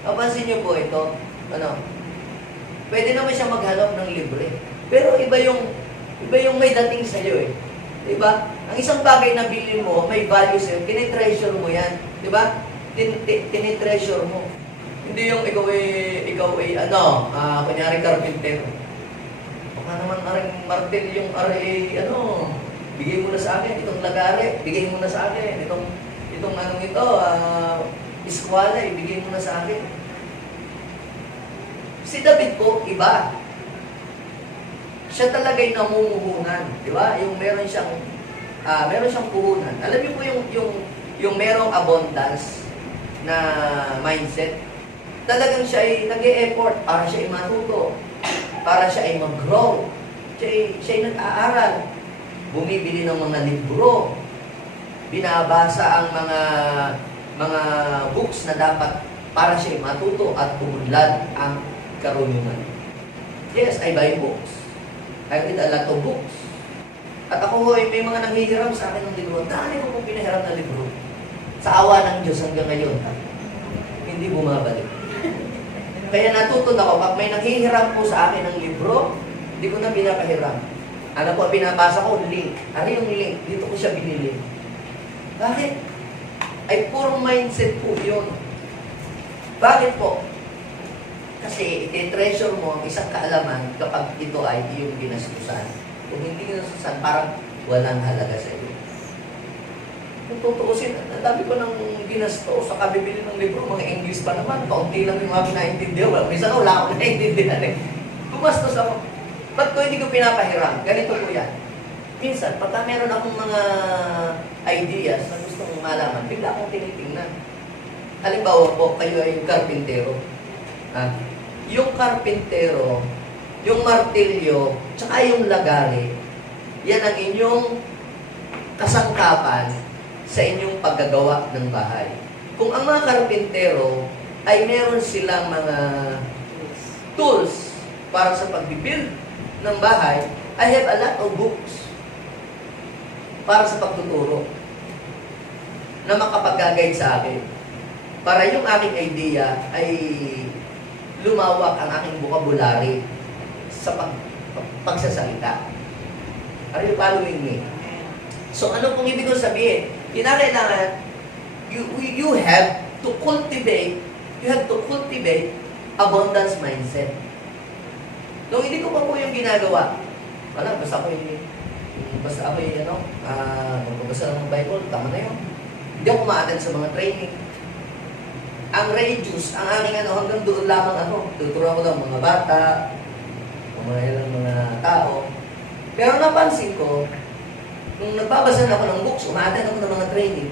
Papansin niyo po ito, pwede naman siya maghanap ng libre. Pero iba yung may dating sa iyo eh. 'Di ba? Ang isang bagay na bilhin mo, may value sa iyo, tinitreasure mo 'yan, 'di ba? Tinitreasure mo. Hindi yung ikaw ay kunyari carpenter. Baka naman aring martel yung bigay mo na sa akin itong lagare, bigay mo na sa akin itong iskwala, ibigay mo na sa akin. Si David po, iba. Siya talaga'y namumuhunan. Di ba? Yung meron siyang puhunan. Alam niyo po yung merong abundance na mindset. Talagang siya ay nag-e-effort para siya ay matuto. Para siya ay mag-grow. Siya ay nag-aaral. Bumibili ng mga libro. Binabasa ang mga books na dapat para siya ay matuto at umunlad ang karunungan. Yes, I buy books. I read a lot of books. At ako ay may mga nanghihiram sa akin ng libro. Dahil ko pinahiram na libro. Sa awa ng Diyos hanggang ngayon, hindi bumabalik. Kaya natuto ako, pag may nanghihiram po sa akin ng libro, hindi ko na pinapahiram. Ano po, pinapasa ko, link. Ano yung link? Dito ko siya binili. Bakit? Ay puro mindset po yun. Bakit po? Kasi iti-treasure mo ang isang kaalaman kapag ito ay iyong ginastusan. Kung hindi ginastusan, parang walang halaga sa iyo. Kung tutuusin, ang dami ko nang ginastos sa kabibili ng libro, mga English pa naman, kaunti lang yung mga pinaintindihan. Minsan wala akong naintindihan eh. Gumastos ako. Ba't ko hindi ko pinapahiram? Ganito po yan. Minsan, pagka meron akong mga ideas na gusto kong malaman, bigla akong tinitingnan. Halimbawa po, kayo ay karpintero. Yung karpintero, yung martilyo, tsaka yung lagari, yan ang inyong kasangkapan sa inyong paggagawa ng bahay. Kung ang mga karpintero ay meron silang mga tools para sa pag-build ng bahay, I have a lot of books para sa pagtuturo na makapag-guide sa akin. Para yung aking idea ay lumawak ang aking vocabulary sa pagsasalita. Are you following me? So ano pong ibig kong sabihin? Kinakailangan, you have to cultivate abundance mindset. Nung hindi ko pa po yung ginagawa, basta ako magbabasa ng Bible, tama na yun. Hindi ako ma-attend sa mga training. Ang radius, ang aking hanggang doon lamang tuturuan ko ng mga bata, mga ilang mga tao. Pero napansin ko, nung nagbabasa na ako ng books, uma-attend ako ng mga training,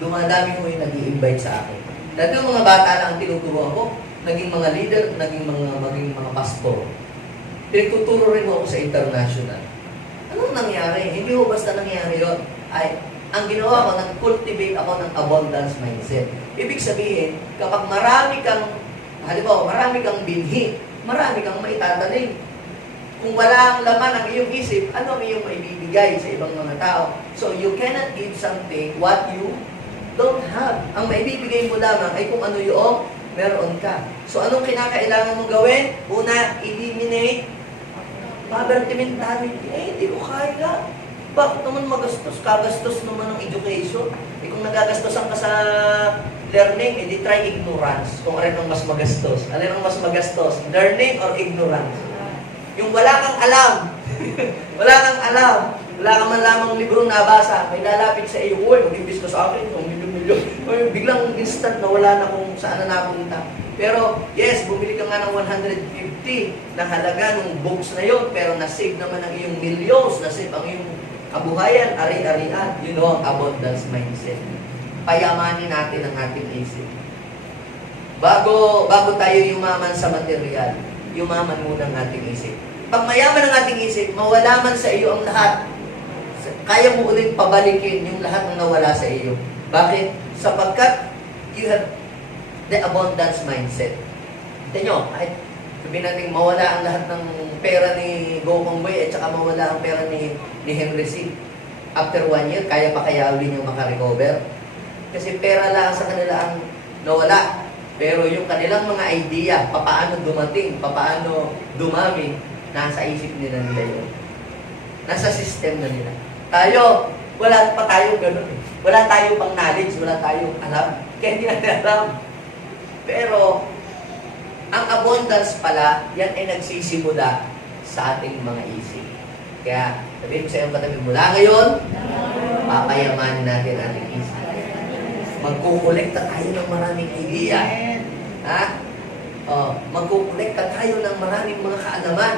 dumadami ko yung nag-i-invite sa akin. Dati yung mga bata lang ang tinuturuan ko, naging mga leader, maging mga pastor. Pinagtuturo rin ako sa international. Anong nangyari? Hindi ko basta nangyari yun. Ang ginawa ko, nag-cultivate ako ng abundance mindset. Ibig sabihin, kapag marami kang binhi, marami kang maitatanim. Kung wala ang laman ang iyong isip, ano ang iyong maibibigay sa ibang mga tao? So, you cannot give something what you don't have. Ang maibibigay mo lamang ay kung ano yung meron ka. So, anong kinakailangan mong gawin? Una, eliminate poverty mentality. Hindi ko kaya. Bakit naman magastos? Kagastos naman ng education. Kung nagagastosan ka sa learning, edi try ignorance. Kung alin ang mas magastos. Alin ang mas magastos? Learning or ignorance? Yung wala kang alam. Wala kang man lamang librong nabasa. May lalapit sa iyo, uy, mag-imbis ka sa akin, milyon-milyon. Biglang instant na wala na kung saan na napunta. Pero, yes, bumili ka nga ng 150 na halaga ng books na yon, pero na-save naman ang iyong millions, na-save ang iyong kabuhayan, ari-arian. You know, ang abundance mindset. Payamanin natin ang ating isip. Bago tayo yumaman sa material, yumaman muna ang ating isip. Pag mayaman ang ating isip, mawala man sa iyo ang lahat. Kaya mo ulit pabalikin yung lahat ng nawala sa iyo. Bakit? Sapagkat you have the abundance mindset. Tignan nyo, kahit sabihin natin mawala ang lahat ng pera ni Go Kongwei at saka mawala ang pera ni Henry C. After 1 year, kaya pa kaya uli niyang makarecover? Kasi pera lang sa kanila ang nawala. Pero yung kanilang mga idea, paano dumating, paano dumami, nasa isip nila yun. Nasa system na nila. Tayo, wala pa tayong ganun eh. Wala tayong pang knowledge, wala tayong alam. Kaya hindi natin alam. Pero, ang abundance pala, yan ay nagsisimula sa ating mga isip. Kaya, sabihin ko sa iyong katabi, mula ngayon, papayamanin natin ating isip. Magkukolekta tayo ng maraming idea. Magkukolekta tayo ng maraming mga kaalaman.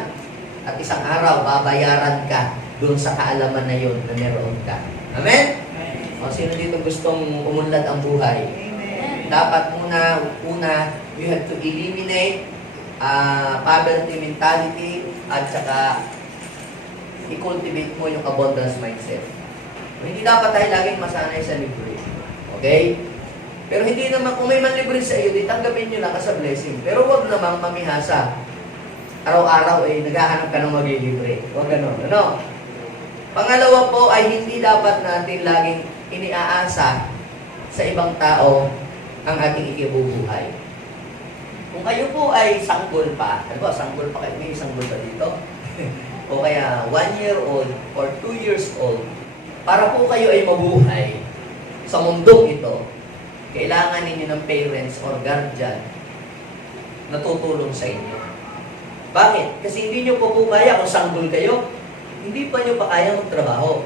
At isang araw, babayaran ka doon sa kaalaman na yun na meron ka. Amen? O, sino dito gustong umunlad ang buhay? Amen. Dapat una, you have to eliminate poverty mentality at saka i-cultivate mo yung abundance mindset. Hindi dapat tayo laging masanay sa libre. Okay? Pero hindi naman, kung may manlibre sa iyo, di tanggapin nyo lang sa blessing. Pero huwag namang mamihasa. Araw-araw naghahanap ka ng maglilibre. Huwag ganun. Ano? Pangalawa po ay hindi dapat natin laging iniaasa sa ibang tao ang ating ikibubuhay. Kung kayo po ay sanggol pa, ano ba, sanggol pa kayo, may sanggol ba dito? O kaya 1 year old or 2 years old, para po kayo ay mabuhay sa mundong ito, kailangan ninyo ng parents or guardian na tutulong sa inyo. Bakit? Kasi hindi nyo po kaya kung sanggol kayo, hindi pa nyo pa kaya magtrabaho.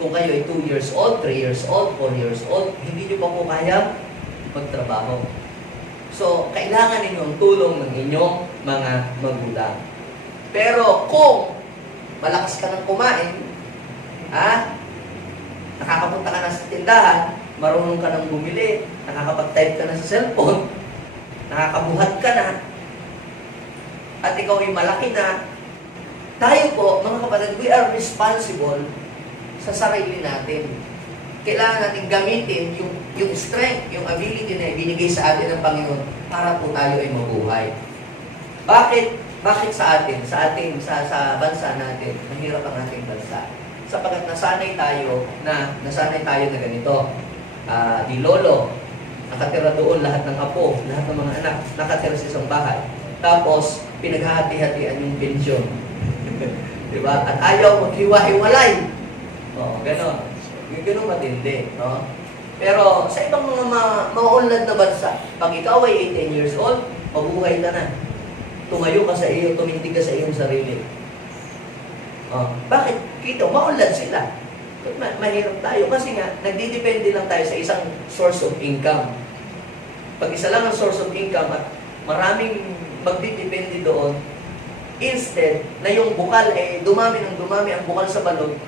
Kung kayo ay 2 years old, 3 years old, 4 years old, hindi nyo pa po kaya magtrabaho. So, kailangan ninyo ang tulong ng inyong mga magulang. Pero kung malakas ka ng kumain, nakakapunta ka na sa tindahan, marunong ka nang bumili, nakakapag-type ka na sa cellphone, nakakabuhat ka na, at ikaw ay malaki na, tayo po, mga kapatid, we are responsible sa sarili natin. kailangan natin gamitin yung strength, yung ability na ibinigay sa atin ng Panginoon para po tayo ay mabuhay. Bakit sa atin? Sa bansa natin, mahirap ang ating bansa. Sapagkat nasanay tayo na ganito. Di lolo, nakatira doon lahat ng apo, lahat ng mga anak, nakatira sa isang bahay. Tapos, pinaghahati-hatian yung pensyon. Diba? At ayaw maghiwa-hiwalay. Ganon. Yung ganun matindi. No? Pero sa ibang mga maunlad na bansa, pag ikaw ay 18 years old, mabuhay ka na. Tumayo ka sa iyo, tumindig ka sa iyong sarili. Bakit? Kita, maunlad sila. Mahirap tayo kasi nga, nagdidepende lang tayo sa isang source of income. Pag isa lang ang source of income at maraming magdidepende doon, instead na yung bukal dumami ng dumami ang bukal sa balon,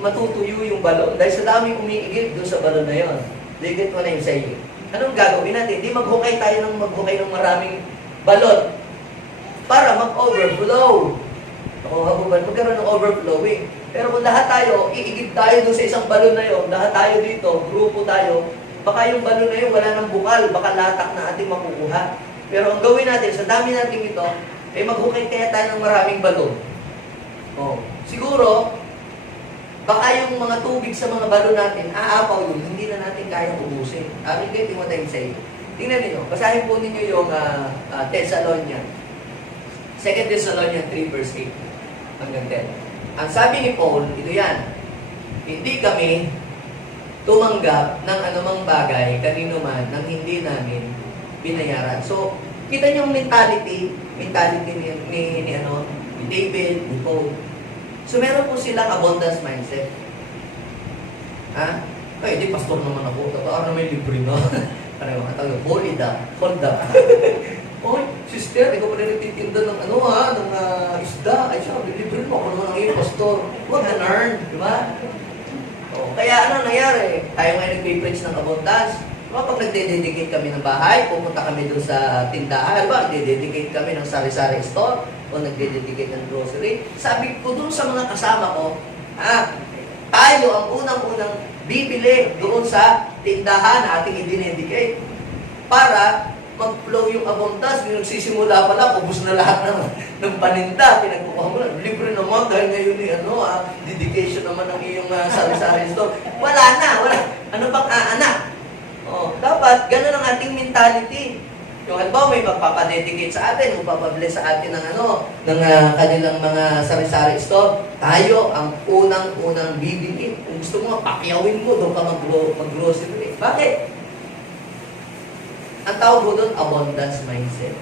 matutuyo yung balon. Dahil sa daming umiigib doon sa balon na yon. Digit mo na yung saying. Anong gagawin natin? Hindi maghukay tayo ng maraming balon para mag-overflow. Magkaroon ng overflowing. Pero kung lahat tayo, iigib tayo doon sa isang balon na yon, lahat tayo dito, grupo tayo, baka yung balon na yun wala ng bukal, baka latak na ating makukuha. Pero ang gawin natin, sa dami natin ito, maghukay kaya tayo ng maraming balon. Siguro, baka yung mga tubig sa mga balon natin, aapaw yun, hindi na natin kayang ubusin. Hindi mo tayo sa iyo. Tingnan niyo, basahin po ninyo yung Thessalonian. 2 Thessalonian 3 verse 8 hanggang 10. Ang sabi ni Paul, ito yan, hindi kami tumanggap ng anumang bagay, kanino man, nang hindi namin binayaran. So, kita niyo yung mentality ni David, ni Paul. So, meron po silang abundance mindset. Di pastor naman ako. Ano may libre na? Ano yung matawag? Hold up. Oy, sister, ikaw pala nagtitinda ng isda. Ay, siya, libre mo. Ako naman ang iyong pastor. Huwag na earn, di ba? Kaya ano nangyari? Tayo ngayon nag-preach ng abundance. Pag nagde-dedicate kami ng bahay, pupunta kami doon sa tindahan, nagde-dedicate kami ng sari-sari store, o nagde-dedicate ng grocery. Sabi ko doon sa mga kasama ko, tayo ang unang-unang bibili doon sa tindahan na ating i-dedicate para mag-flow yung abundance. Yung nagsisimula pa lang, ubus na lahat ng paninda. Pinagkukuha mo lang, libre naman dahil ngayon dedication naman ng iyong sari-sari store. Wala. Ano pang aanak? Dapat, ganun ang ating mentality. Yung halimbawa may magpapadedicate sa atin, magpapabless sa atin ng kanilang mga sari-sari store, tayo ang unang-unang bibigin. Kung gusto mo, pakyawin mo, doon ka mag-grocery. Bakit? Ang tawag mo doon, abundance mindset.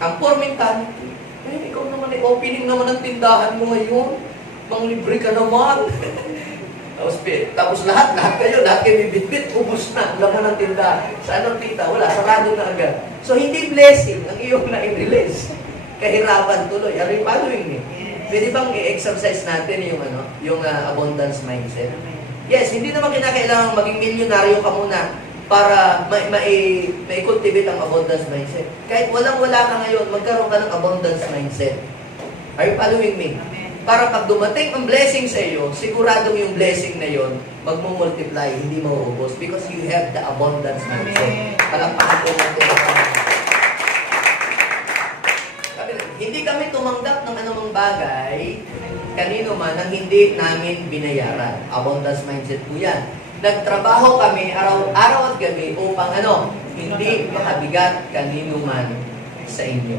Ang poor mentality, ikaw naman opening naman ng tindahan mo ngayon, manglibre ka naman. Tapos lahat kayo may bitbit, ubus na, laman ng tindahan. Saan ang kita? Wala, sarado na agad. So, hindi blessing ang iyong na-release. Kahirapan tuloy. Ano yung following me? Pwede bang i-exercise natin yung abundance mindset? Yes, hindi naman kinakailangan maging milyonaryo ka muna para ma-cultivate ang abundance mindset. Kahit walang-wala ka ngayon, magkaroon ka ng abundance mindset. Are you following me? Para pag dumating ang blessing sa iyo, siguradong yung blessing na yon magmumultiply, hindi mauubos because you have the abundance mindset. Palakpakan po natin. Hindi kami tumanggap ng anumang bagay, kanino man, nang hindi namin binayaran. Abundance mindset po yan. Nagtrabaho kami araw at gabi upang hindi makabigat kanino man sa inyo.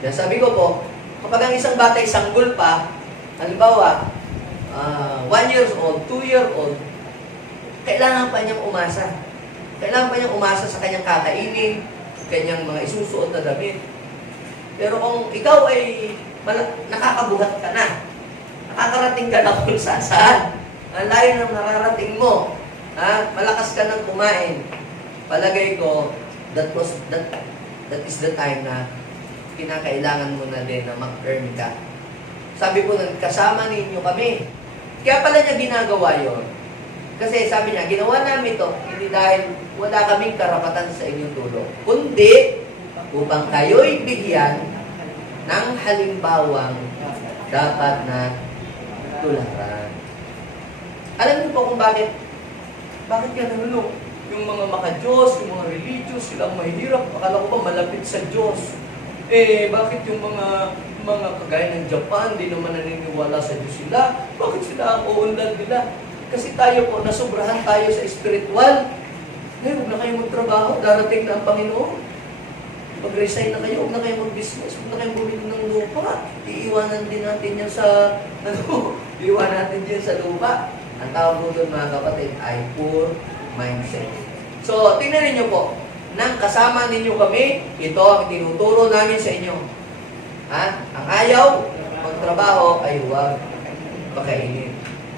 Kaya sabi ko po, kapag ang isang bata ay sanggol pa, halimbawa, 1 years old, 2 year old, kailangan pa niyang umasa. Kailangan pa niyang umasa sa kanyang kakainin, kanyang mga isusuot na damit. Pero kung ikaw ay nakakabuhat ka na, nakakarating ka na kung saan, ang layo ng nararating mo, malakas ka nang kumain, palagay ko, that is the time na kinakailangan mo na din na mag-earn ka. Sabi ko, kasama ninyo kami. Kaya pala niya ginagawa yon. Kasi sabi niya, ginawa namin ito, hindi dahil wala kaming karapatan sa inyong tulong, kundi upang kayo'y bigyan ng halimbawang dapat na tularan. Alam niyo po kung bakit? Bakit ganun, no? Yung mga maka-Diyos, yung mga religious, silang mahirap. Akala ko ba malapit sa Diyos? Bakit yung mga kagaya ng Japan, di naman naniniwala sa Diyos sila? Bakit sila ang uunlad nila? Kasi tayo po, nasobrahan tayo sa spiritual. Huwag na kayo magtrabaho, darating na ang Panginoon. Mag-resign na kayo, huwag na kayo mag-business, huwag na kayo bumili ng lupa. Iiwanan din natin yan sa, iiwanan natin yan sa lupa. Ang tawag po doon mga kapatid ay poor mindset. So, tingnan niyo po, nang kasama ninyo kami, ito ang tinuturo namin sa inyo. Ang ayaw, magtrabaho ay huwag pakainin.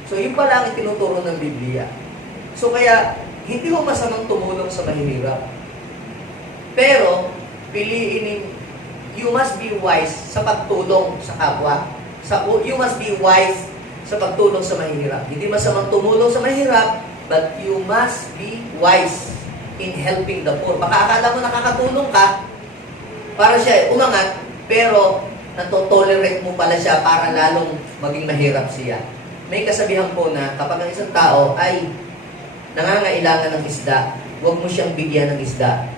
So, yun pala ang tinuturo ng Biblia. So, kaya, hindi ho masamang tumulong sa mahihirap. Pero, you must be wise sa pagtulong sa kapwa. You must be wise sa pagtulong sa mahihirap. Hindi masamang tumulong sa mahihirap, but you must be wise in helping the poor. Baka akala mo nakakatulong ka para siya umangat, pero natotolerate mo pala siya para lalong maging mahirap siya. May kasabihan po na kapag ang isang tao ay nangangailangan ng isda, huwag mo siyang bigyan ng isda.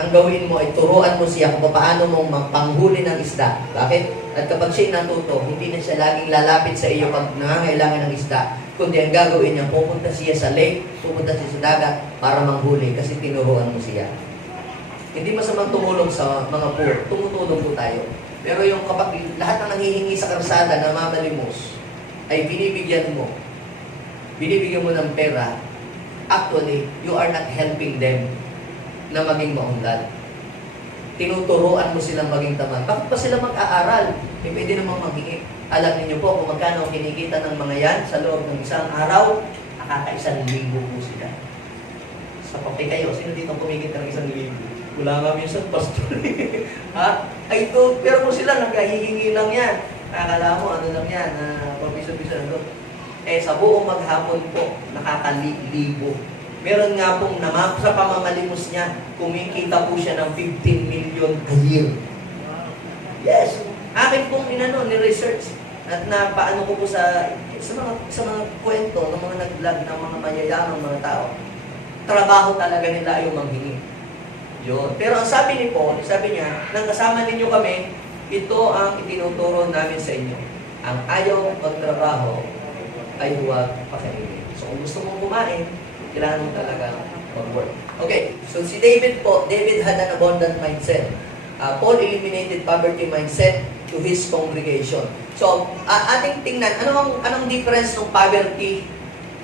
Ang gawin mo ay turuan mo siya kung paano mong mangpanghuli ng isda. Bakit? At kapag siya'y natuto, hindi na siya laging lalapit sa iyo pag nangangailangan ng isda, kundi ang gagawin niya, pupunta siya sa lake, pupunta siya sa dagat para manghuli kasi tinuruan mo siya. Hindi masamang tumulong sa mga poor, tumutulong po tayo. Pero yung kapag lahat ng nanghihingi sa karsada na mamalimos, ay binibigyan mo ng pera, actually, you are not helping them na maging maunlad. Tinuturuan mo silang maging tamad. Bakit pa sila mag-aaral? Pwede namang maghingi. Alam niyo po kung magkano ang kinikita ng mga yan sa loob ng isang araw, nakaka-1,000 po sila. Sa papi kayo, sino dito kumikita ng 1,000? Wala nga minsan, pastor. Ay ito, pero kung sila nagkahihingi lang yan. Nakakala mo, ano lang yan, papiso-piso na doon. Sa buong maghapon po, nakakalibo. Meron nga pong sa pamamalimos niya, kumikita po siya ng 15 million a year. Yes! Akin pong ni-research at napaano ko po sa mga kwento ng mga nag-vlog ng mga mayayamang mga tao. Trabaho talaga nila yung manghingi. Yun. Pero ang sabi ni Paul, sabi niya, nang kasama ninyo kami, ito ang itinuturo namin sa inyo. Ang ayaw magtrabaho ay huwag pakainin. So kung gusto mong kumain, kailangan mo talaga mag-work. Okay, so si David po, David had an abundant mindset. Paul eliminated poverty mindset to his congregation. So, ating tingnan, anong difference ng poverty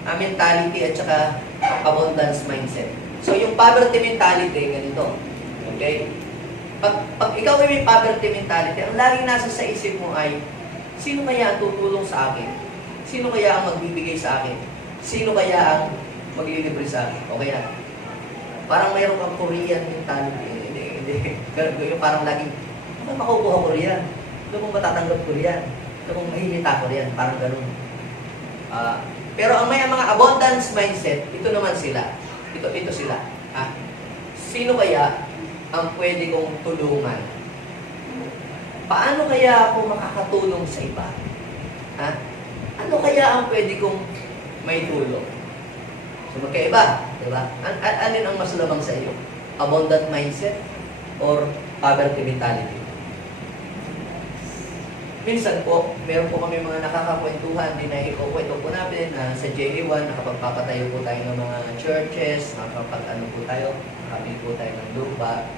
mentality at saka abundance mindset? So, yung poverty mentality, ganito. Okay? Pag ikaw ay may poverty mentality, ang laging nasa sa isip mo ay, sino kaya ang tutulong sa akin? Sino kaya ang magbibigay sa akin? Sino kaya ang maglilibre sa akin? O kaya, parang mayroon kang Korean mentality. Hindi. Yung parang laging, ano makukuha ko riyan? Ano kung matatanggap ko riyan? Ano kung mahimita ko riyan? Parang ganun. Pero ang may mga abundance mindset, ito naman sila. Ito sila. Sino kaya ang pwede kong tulungan? Paano kaya ako makakatulong sa iba? Ano kaya ang pwede kong may tulong? So magkaiba, di ba? Alin ang mas lamang sa iyo? Abundant mindset or poverty mentality? Minsan po, meron po kami mga nakakakwentuhan, din na ikukwento po namin na sa JA1, nakapagpapatayo po tayo ng mga churches, nakapag-ano po tayo, nakabili po tayo ng lupa.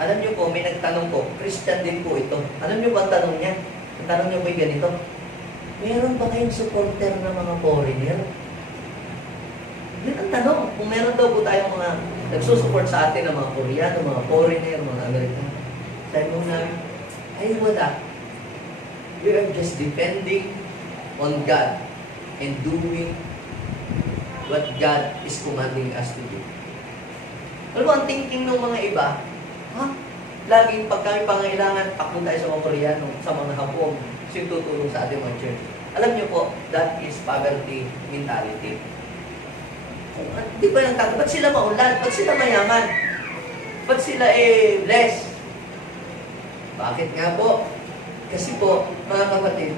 Alam niyo po, may nagtanong po, Christian din po ito. Alam niyo ba ang tanong niya? Ang tanong niyo po yung ganito, meron ba kayong supporter ng mga foreigner? Yun ang tanong. Kung meron daw po tayong mga nagsusupport sa atin ng mga Koreano, mga foreigner, mga Amerikano. Sabi mo na, ay wala. We are just depending on God and doing what God is commanding us to do. Alam mo, ang thinking ng mga iba, laging pag kami pangailangan, takbo tayo sa mga Koreano, sa mga Hapon, sino tutulong sa ating mga church. Alam niyo po, that is poverty mentality. Di ba yung tanong, ba't sila maunlad? Ba't sila mayaman? Ba't sila blessed? Bakit nga po? Kasi po, mga kapatid,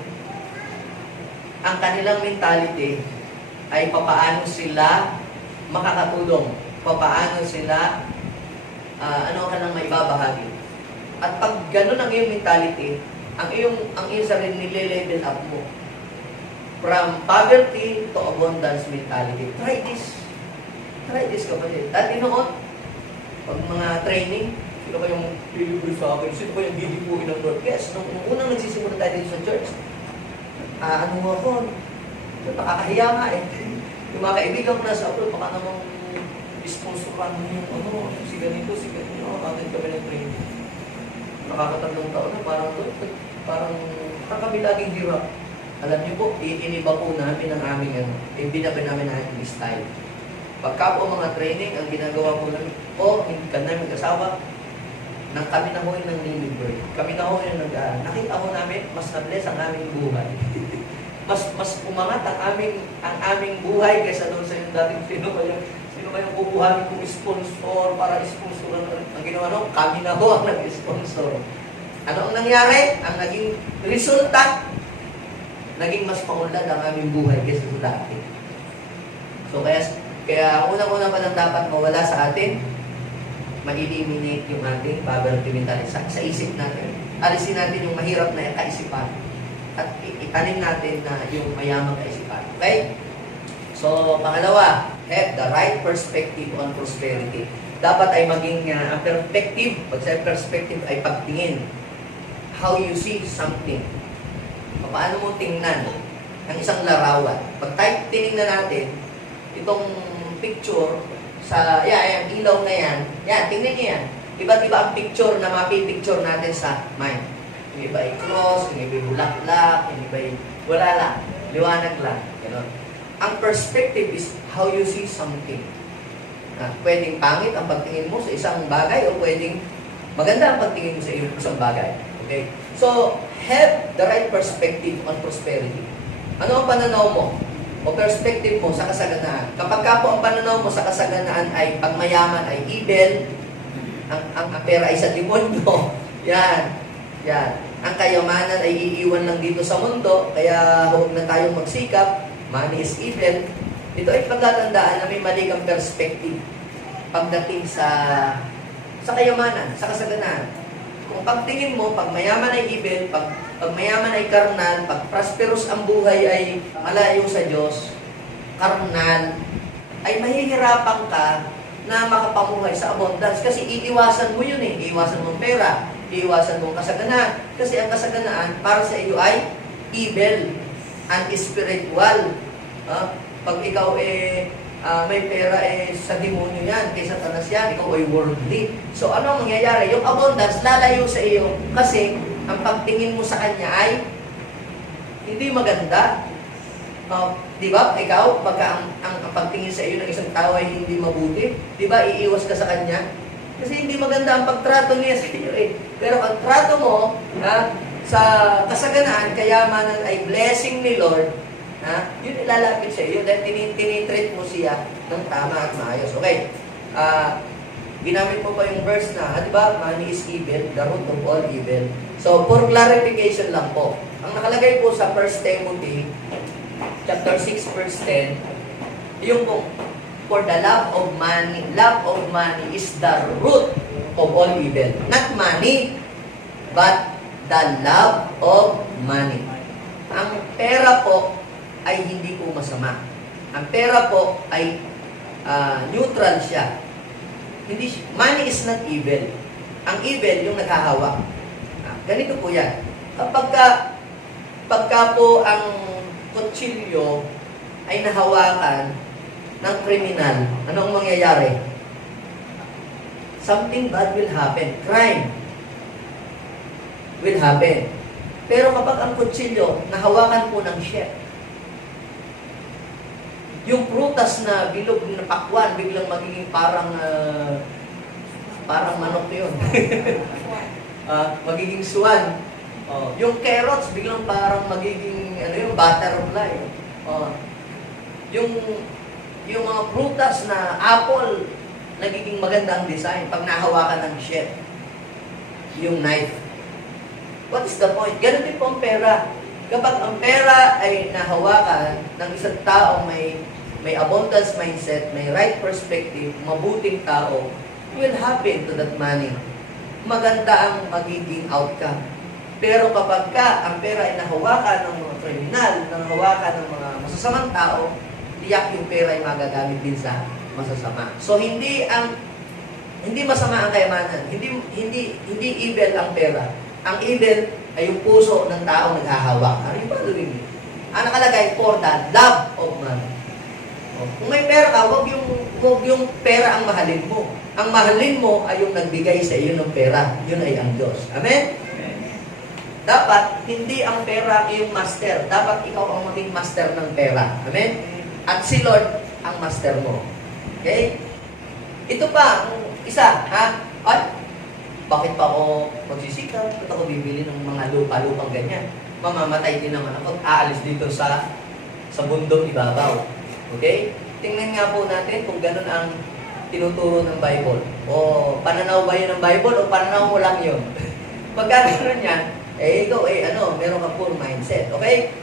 ang kanilang mentality ay papaano sila makakatulong, papaano sila, ano ka nang maibabahagi. At pag ganun ang iyong mentality, ang iyong sarili nile-level up mo. From poverty to abundance mentality. Try this. Try this, kapatid. Dati noon, pag mga training, sino ba yung delivery sa akin? Sino ba yung bibibuhin ng Lord? Yes, nung unang nagsisimula tayo dito sa church, ano ako, nakakahiya nga eh. Yung mga kaibigan ko nasa abroad, baka namang sponsoran mo yung si ganito, atin kami ng training. Nakakatatlong taon na, parang kami laging hirap. Alam niyo po, iniba po namin ang aming binabi namin ang aming style. Pagka po mga training, ang ginagawa po namin, hindi ka namin mag-asawa, nang kami na ho yung nang-deliver. Kami na ho yung nakita ho namin, mas na-bless ang aming buhay. mas umangat ang aming buhay kaysa doon sa yung dating sino ba yung bubuhanin kong sponsor para sponsoran ang ginawa kami na ho ang nag-sponsor. Ano ang nangyari? Ang naging resulta, naging mas paunlad ang aming buhay kaysa sa dati. So kaya unang-una pa lang dapat mawala sa atin, ma-eliminate yung ating poverty mentality sa isip natin. Alisin natin yung mahirap na kaisipan at itanim natin na yung mayamang kaisipan. Okay? So, pangalawa, have the right perspective on prosperity. Dapat ay maging ang perspective, pag sa perspective ay pagtingin. How you see something. Paano mo tingnan ang isang larawan. Pag tayo tinignan natin, itong picture sa, yung ilaw na yan, tingnan niyo yan. Iba't iba ang picture na mapipicture natin sa mind. Yung iba ay cross, yung iba ay bulaklak, yung iba ay wala lang, liwanag lang. Ganon. Ang perspective is how you see something. Pwedeng pangit ang pagtingin mo sa isang bagay o pwedeng maganda ang pagtingin mo sa isang bagay. Okay? So, have the right perspective on prosperity. Ano ang pananaw mo o perspective mo sa kasaganaan? Kapag ka po ang pananaw mo sa kasaganaan ay pagmayaman ay evil, ang pera ay sa demonyo, yan. Ang kayamanan ay iiwan lang dito sa mundo, kaya huwag na tayong magsikap, money is evil. Ito ay pagtatandaan na may mali kang perspective pagdating sa kayamanan, sa kasaganaan. Kung pagtingin mo, pag mayaman ay evil, pag mayaman ay karnal, pag prosperous ang buhay ay malayo sa Diyos, karnal, ay mahihirapan ka na makapamuhay sa abundance. Kasi iiwasan mo yun iiwasan mo pera, iiwasan mo kasaganaan. Kasi ang kasaganaan para sa iyo ay evil, unspiritual. Pag ikaw may pera sa demonyo yan, kay Satanas yan, ikaw ay worldly. So ano ang mangyayari? Yung abundance lalayo sa iyo kasi ang pagtingin mo sa kanya ay hindi maganda. Di ba? Ikaw, pagka ang pagtingin sa iyo ng isang tao ay hindi mabuti, di ba? Iiwas ka sa kanya. Kasi hindi maganda ang pagtrato niya sa iyo Pero ang trato mo sa kasaganaan, kayamanan ay blessing ni Lord, yun ilalapit sa iyo dahil tinitreat mo siya ng tama at maayos. Okay. Ginamit mo pa yung verse na, di ba, money is evil, the root of all evil. So, for clarification lang po, ang nakalagay po sa 1 Timothy, chapter 6, verse 10, yung po, for the love of money is the root of all evil. Not money, but the love of money. Ang pera po ay hindi po masama. Ang pera po ay neutral siya. Money is not evil. Ang evil yung naghahawak. Ganito po yan. Pagka po ang kutsilyo ay nahawakan ng kriminal, ano ang mangyayari? Something bad will happen. Crime will happen. Pero kapag ang kutsilyo nahawakan po ng chef, yung prutas na bilog na pakwan, biglang magiging parang manok yun. Magiging swan. Yung carrots, biglang parang magiging butterfly. Yung mga prutas na apple, nagiging maganda ang design pag nahawakan ng chef. Yung knife. What is the point? Ganun din po ang pera. Kapag ang pera ay nahawakan ng isang tao may abundance mindset, may right perspective, mabuting tao, will happen to that money. Maganda ang magiging outcome. Pero kapag ang pera ay nahawakan ng mga kriminal, nahawakan ng mga masasamang tao, tiyak yung pera ay magagamit din sa masasama. So hindi masama ang kayamanan. Hindi evil ang pera. Ang evil ay yung puso ng tao naghahawak. Ano yung palurin niyo? Ang nakalagay, for the love of money. Kung may pera ka, huwag yung pera ang mahalin mo. Ang mahalin mo ay yung nagbigay sa iyo ng pera. Yun ay ang Diyos. Amen? Dapat, hindi ang pera yung master. Dapat ikaw ang maging master ng pera. Amen? At si Lord ang master mo. Okay? Ito pa, ang isa, ha? At, bakit pa ako magsisikap? Bakit ako bibili ng mga lupa-lupang ganyan? Mamamatay din naman ako. Aalis dito sa bundok ibabaw. Okay? Tingnan nga po natin kung ganun ang tinuturo ng Bible. O pananaw ba yun ng Bible o pananaw mo lang yun? Pagka ganun yan, ikaw meron ka poor mindset. Okay?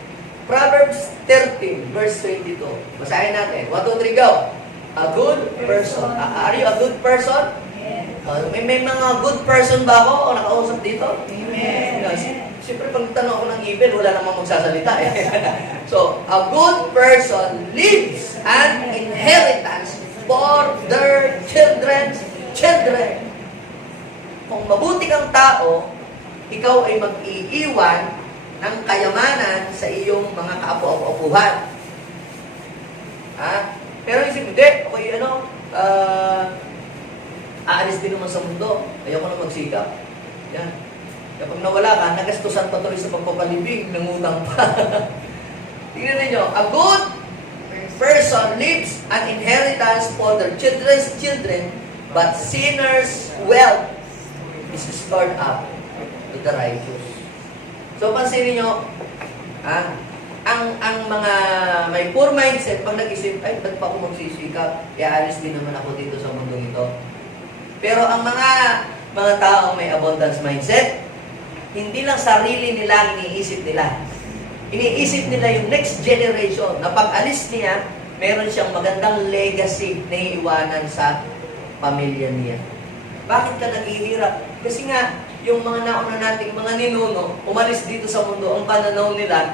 Proverbs 13, verse 22. Basahin natin. 1, 2, 3, go! A good person. Are you a good person? May mga good person ba ako o nakausap dito? Amen. Siyempre, pag tanong ako ng evil, wala namang magsasalita eh. So, a good person leaves an inheritance for their children's children. Kung mabuti kang tao, ikaw ay mag-iiwan ng kayamanan sa iyong mga kaapu-apuhan. Pero isip, hindi, okay, aalis din naman sa mundo. Ayoko na magsikap. Yan. Kapag nawala ka, nagastusan pa tuloy sa pagpapalibing, nangutang pa. Tingnan ninyo, a good person leaves an inheritance for their children's children, but sinners' wealth is stored up to the righteous. So, pansinin nyo, ang mga may poor mindset, pag nag-isip, ay, ba't pa ako magsisikap? Ialis din naman ako dito sa mundong ito. Pero ang mga taong may abundance mindset, hindi lang sarili nila iniisip nila. Iniisip nila yung next generation na pag alis niya, meron siyang magandang legacy na iiwanan sa pamilya niya. Bakit ka naghihirap? Kasi nga, yung mga nauna nating mga ninuno, umalis dito sa mundo, ang pananaw nila,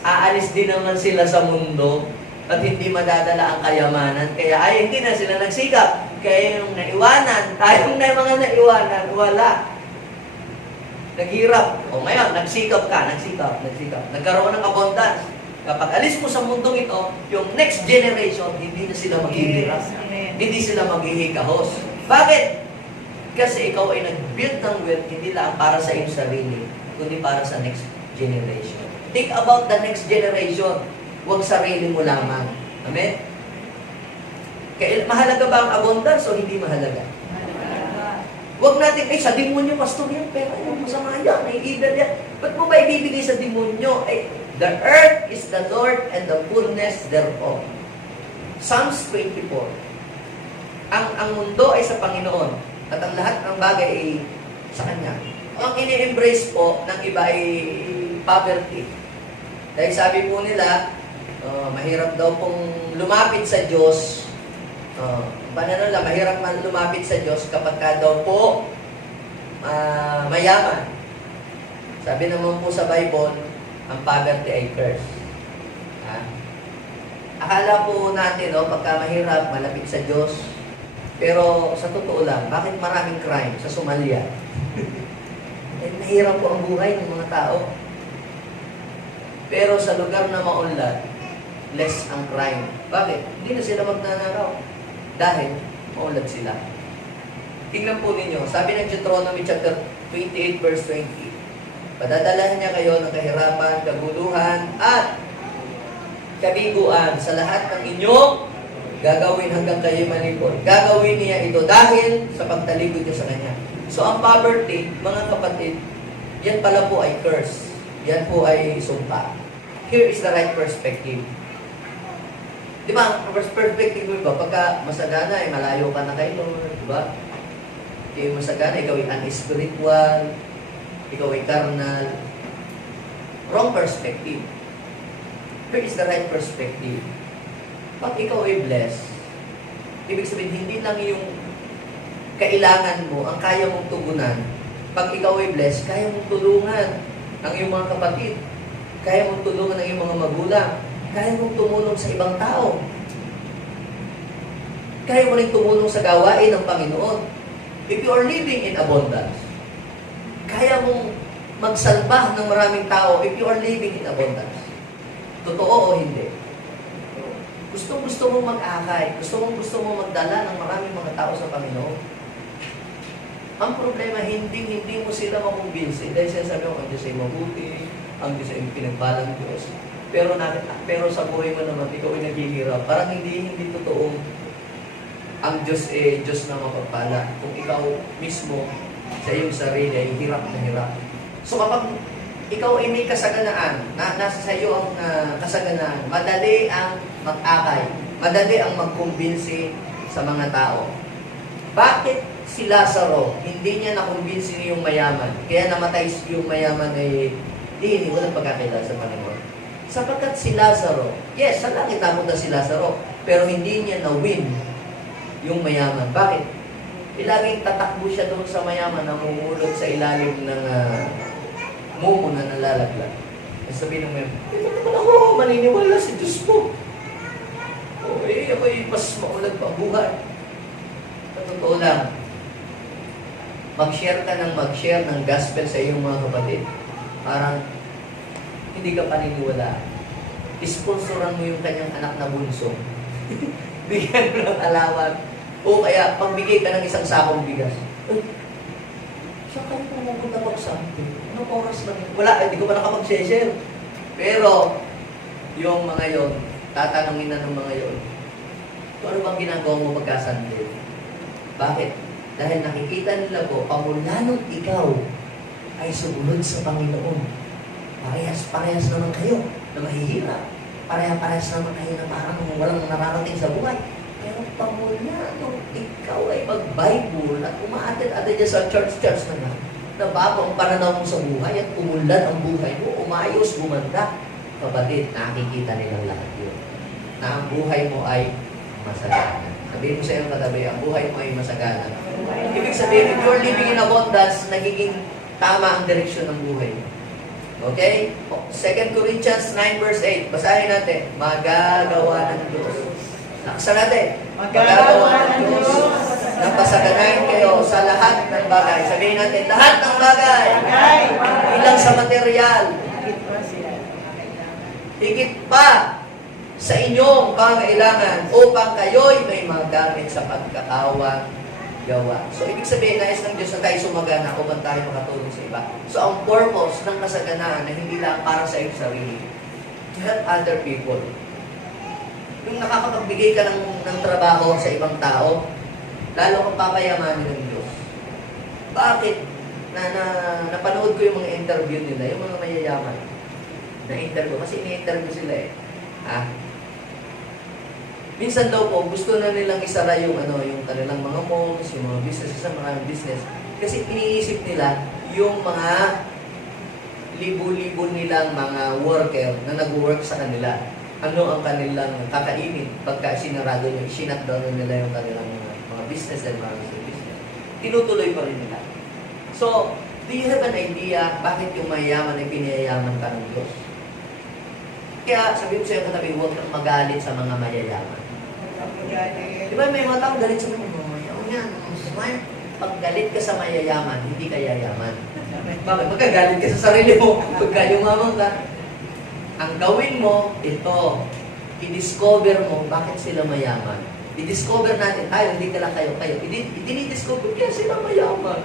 aalis din naman sila sa mundo at hindi madadala ang kayamanan. Kaya hindi na sila nagsikap. Kaya yung naiwanan, tayong na mga naiwanan, wala. Naghirap. O ngayon, nagsikap ka. Nagkaroon ng abundance. Kapag alis mo sa mundong ito, yung next generation, hindi na sila maghihirap. Hindi sila maghihikahos. Bakit? Kasi ikaw ay nag-build ng wealth, hindi lang para sa iyong sarili, kundi para sa next generation. Think about the next generation. Huwag sarili mo lamang. Amen? Mahalaga ba ang abundance o hindi mahalaga? Huwag natin, sa demonyo, pastor yan, pera yan, masama yan, may evil yan. Ba't mo ba ibibigay sa demonyo? The earth is the Lord and the fullness thereof. Psalms 24. Ang mundo ay sa Panginoon at ang lahat ng bagay ay sa Kanya. Ang ini-embrace po ng iba ay poverty. Dahil sabi po nila, mahirap daw pong lumapit sa Diyos. Mahirap man lumapit sa Diyos kapag ka daw po mayaman. Sabi naman po sa Bible, ang poverty ay curse. Akala po natin, pagka mahirap, malapit sa Diyos. Pero sa totoo lang, bakit maraming crime sa Somalia? Nahirap po ang buhay ng mga tao. Pero sa lugar na maunlad, less ang crime. Bakit? Hindi na sila magnanakaw. Dahil maunlad sila. Tingnan po ninyo, sabi ng Deuteronomy chapter 28 verse 20, padadalahan niya kayo ng kahirapan, kaguluhan, at kabiguan sa lahat ng inyong gagawin hanggang kayo malipol. Gagawin niya ito dahil sa pagtalikod niyo sa Kanya. So ang poverty, mga kapatid, yan pala po ay curse. Yan po ay sumpa. Here is the right perspective. Di ba, ang perspective mo ba, pagka masagana ay malayo ka na kay Lord, di ba? Ikaw masagana, ikaw ay unspiritual, ikaw ay carnal. wrong perspective. Here is the right perspective. Pag ikaw ay blessed, ibig sabihin, hindi lang yung kailangan mo, ang kaya mong tugunan. Pag ikaw ay blessed, kaya mong tulungan ang iyong mga kapatid. Kaya mong tulungan ang iyong mga magulang. Kaya mong tumulong sa ibang tao. Kaya mo rin tumulong sa gawain ng Panginoon. If you are living in abundance, kaya mong magsalba ng maraming tao if you are living in abundance. Totoo o hindi? Gusto mo mag-akay, gusto mo magdala ng maraming mga tao sa Panginoon. Ang problema, hindi mo sila makumbinsi. Dahil sinasabi mo, ang Diyos ay mabuti, ang Diyos ay pinagbalang Diyos. Pero sa buhay mo naman, ikaw ay naghihirap. Parang hindi totoo ang Diyos ay Diyos na mapagpala. Kung ikaw mismo sa iyong sarili ay hirap na hirap. So kapag ikaw ay may kasaganaan, nasa sa iyo ang kasaganaan, madali ang mag-akay, madali ang magkumbinsi sa mga tao. Bakit si Lazaro, hindi niya nakumbinsi yung mayaman, kaya namatay yung mayaman ay hindi walang pagkakilala sa Panginoon? Sapagkat si Lazaro, yes, sa langit napunta si Lazaro, pero hindi niya na-win yung mayaman. Bakit? Laging tatakbo siya doon sa mayaman na mumulot sa ilalim ng mumo na nalalaglag. Sabihin ng mayaman, ito naman ako, maniniwala si Diyos ko. Ako ay mas maulad pa buhay. Sa totoo lang, mag-share ka ng gospel sa iyong mga kapatid. Parang hindi ka paniniwala. Isponsoran mo yung kanyang anak na bunso. Bigyan mo ng alawan. O kaya, pagbigay ka ng isang sakong bigas. Saan kayo pumupunta pa sa akin? Anong oras na yun? Wala, hindi ko pa nakapag-share. Pero, yung mga yon, tatanungin na ng mga yon, kung ano bang ginagawa mo pagka-Sunday? Bakit? Dahil nakikita nila po, pamula nung ikaw ay sumunod sa Panginoon. Parehas naman kayo na mahihirap. Parehas naman kayo na parang walang nararating sa buhay. Pero pamula nung ikaw ay mag-Bible at umaattend dyan sa church na bago ang pananaw mo sa buhay at umunlad ang buhay mo, umayos, gumanda. Kapatid, nakikita nilang lahat yun. Na ang buhay mo ay masagana. Sabihin mo sa iyong katabi, ang buhay mo ay masagana. Ibig sabihin, if you're living in abundance, nagiging tama ang direksyon ng buhay mo. Okay? 2 Corinthians 9 verse 8. Basahin natin. Magagawa ng Diyos. Nakasa natin. Magagawa ng Diyos. Napasaganahin kayo sa lahat ng bagay. Sabihin natin, lahat ng bagay. Ilang sa material. Higit pa sa inyong pangailangan upang kayo'y may magamit sa pagkakawa gawa. So, ibig sabihin, nais ng Diyos na tayo sumagana upang tayo makatulong sa iba. So, ang purpose ng kasaganaan na hindi lang para sa iyong sarili, to help other people. Yung nakakapagbigay ka ng trabaho sa ibang tao, lalo kang papayamanin ng Diyos. Bakit? Napanood ko yung mga interview nila, yung mga mayayaman na interview. Kasi ini-interview sila eh. Minsan daw po, gusto na nilang isara yung kanilang mga malls, yung mga business, sa mga business. Kasi iniisip nila yung mga libo-libo nilang mga worker na nag-work sa kanila. Ano ang kanilang kakainin pagka sinarado nyo, sinatdown nila yung kanilang mga business and mga business. Tinutuloy pa rin nila. So, do you have an idea bakit yung mayayaman ay pinayayaman ka ng Diyos? Kaya sabi ko sa iyo katabi, huwag kang magalit sa mga mayayaman. Di ba may mga tao galit sa mga mayayaman? Yan, smart. Pag galit ka sa mayayaman, hindi ka yayaman. Bakit? Magkagalit ka sa sarili mo. Pagka yumaman ka, ang gawin mo, ito, i-discover mo bakit sila mayaman. I-discover natin, hindi ka lang kayo. I-discover kaya sila mayaman.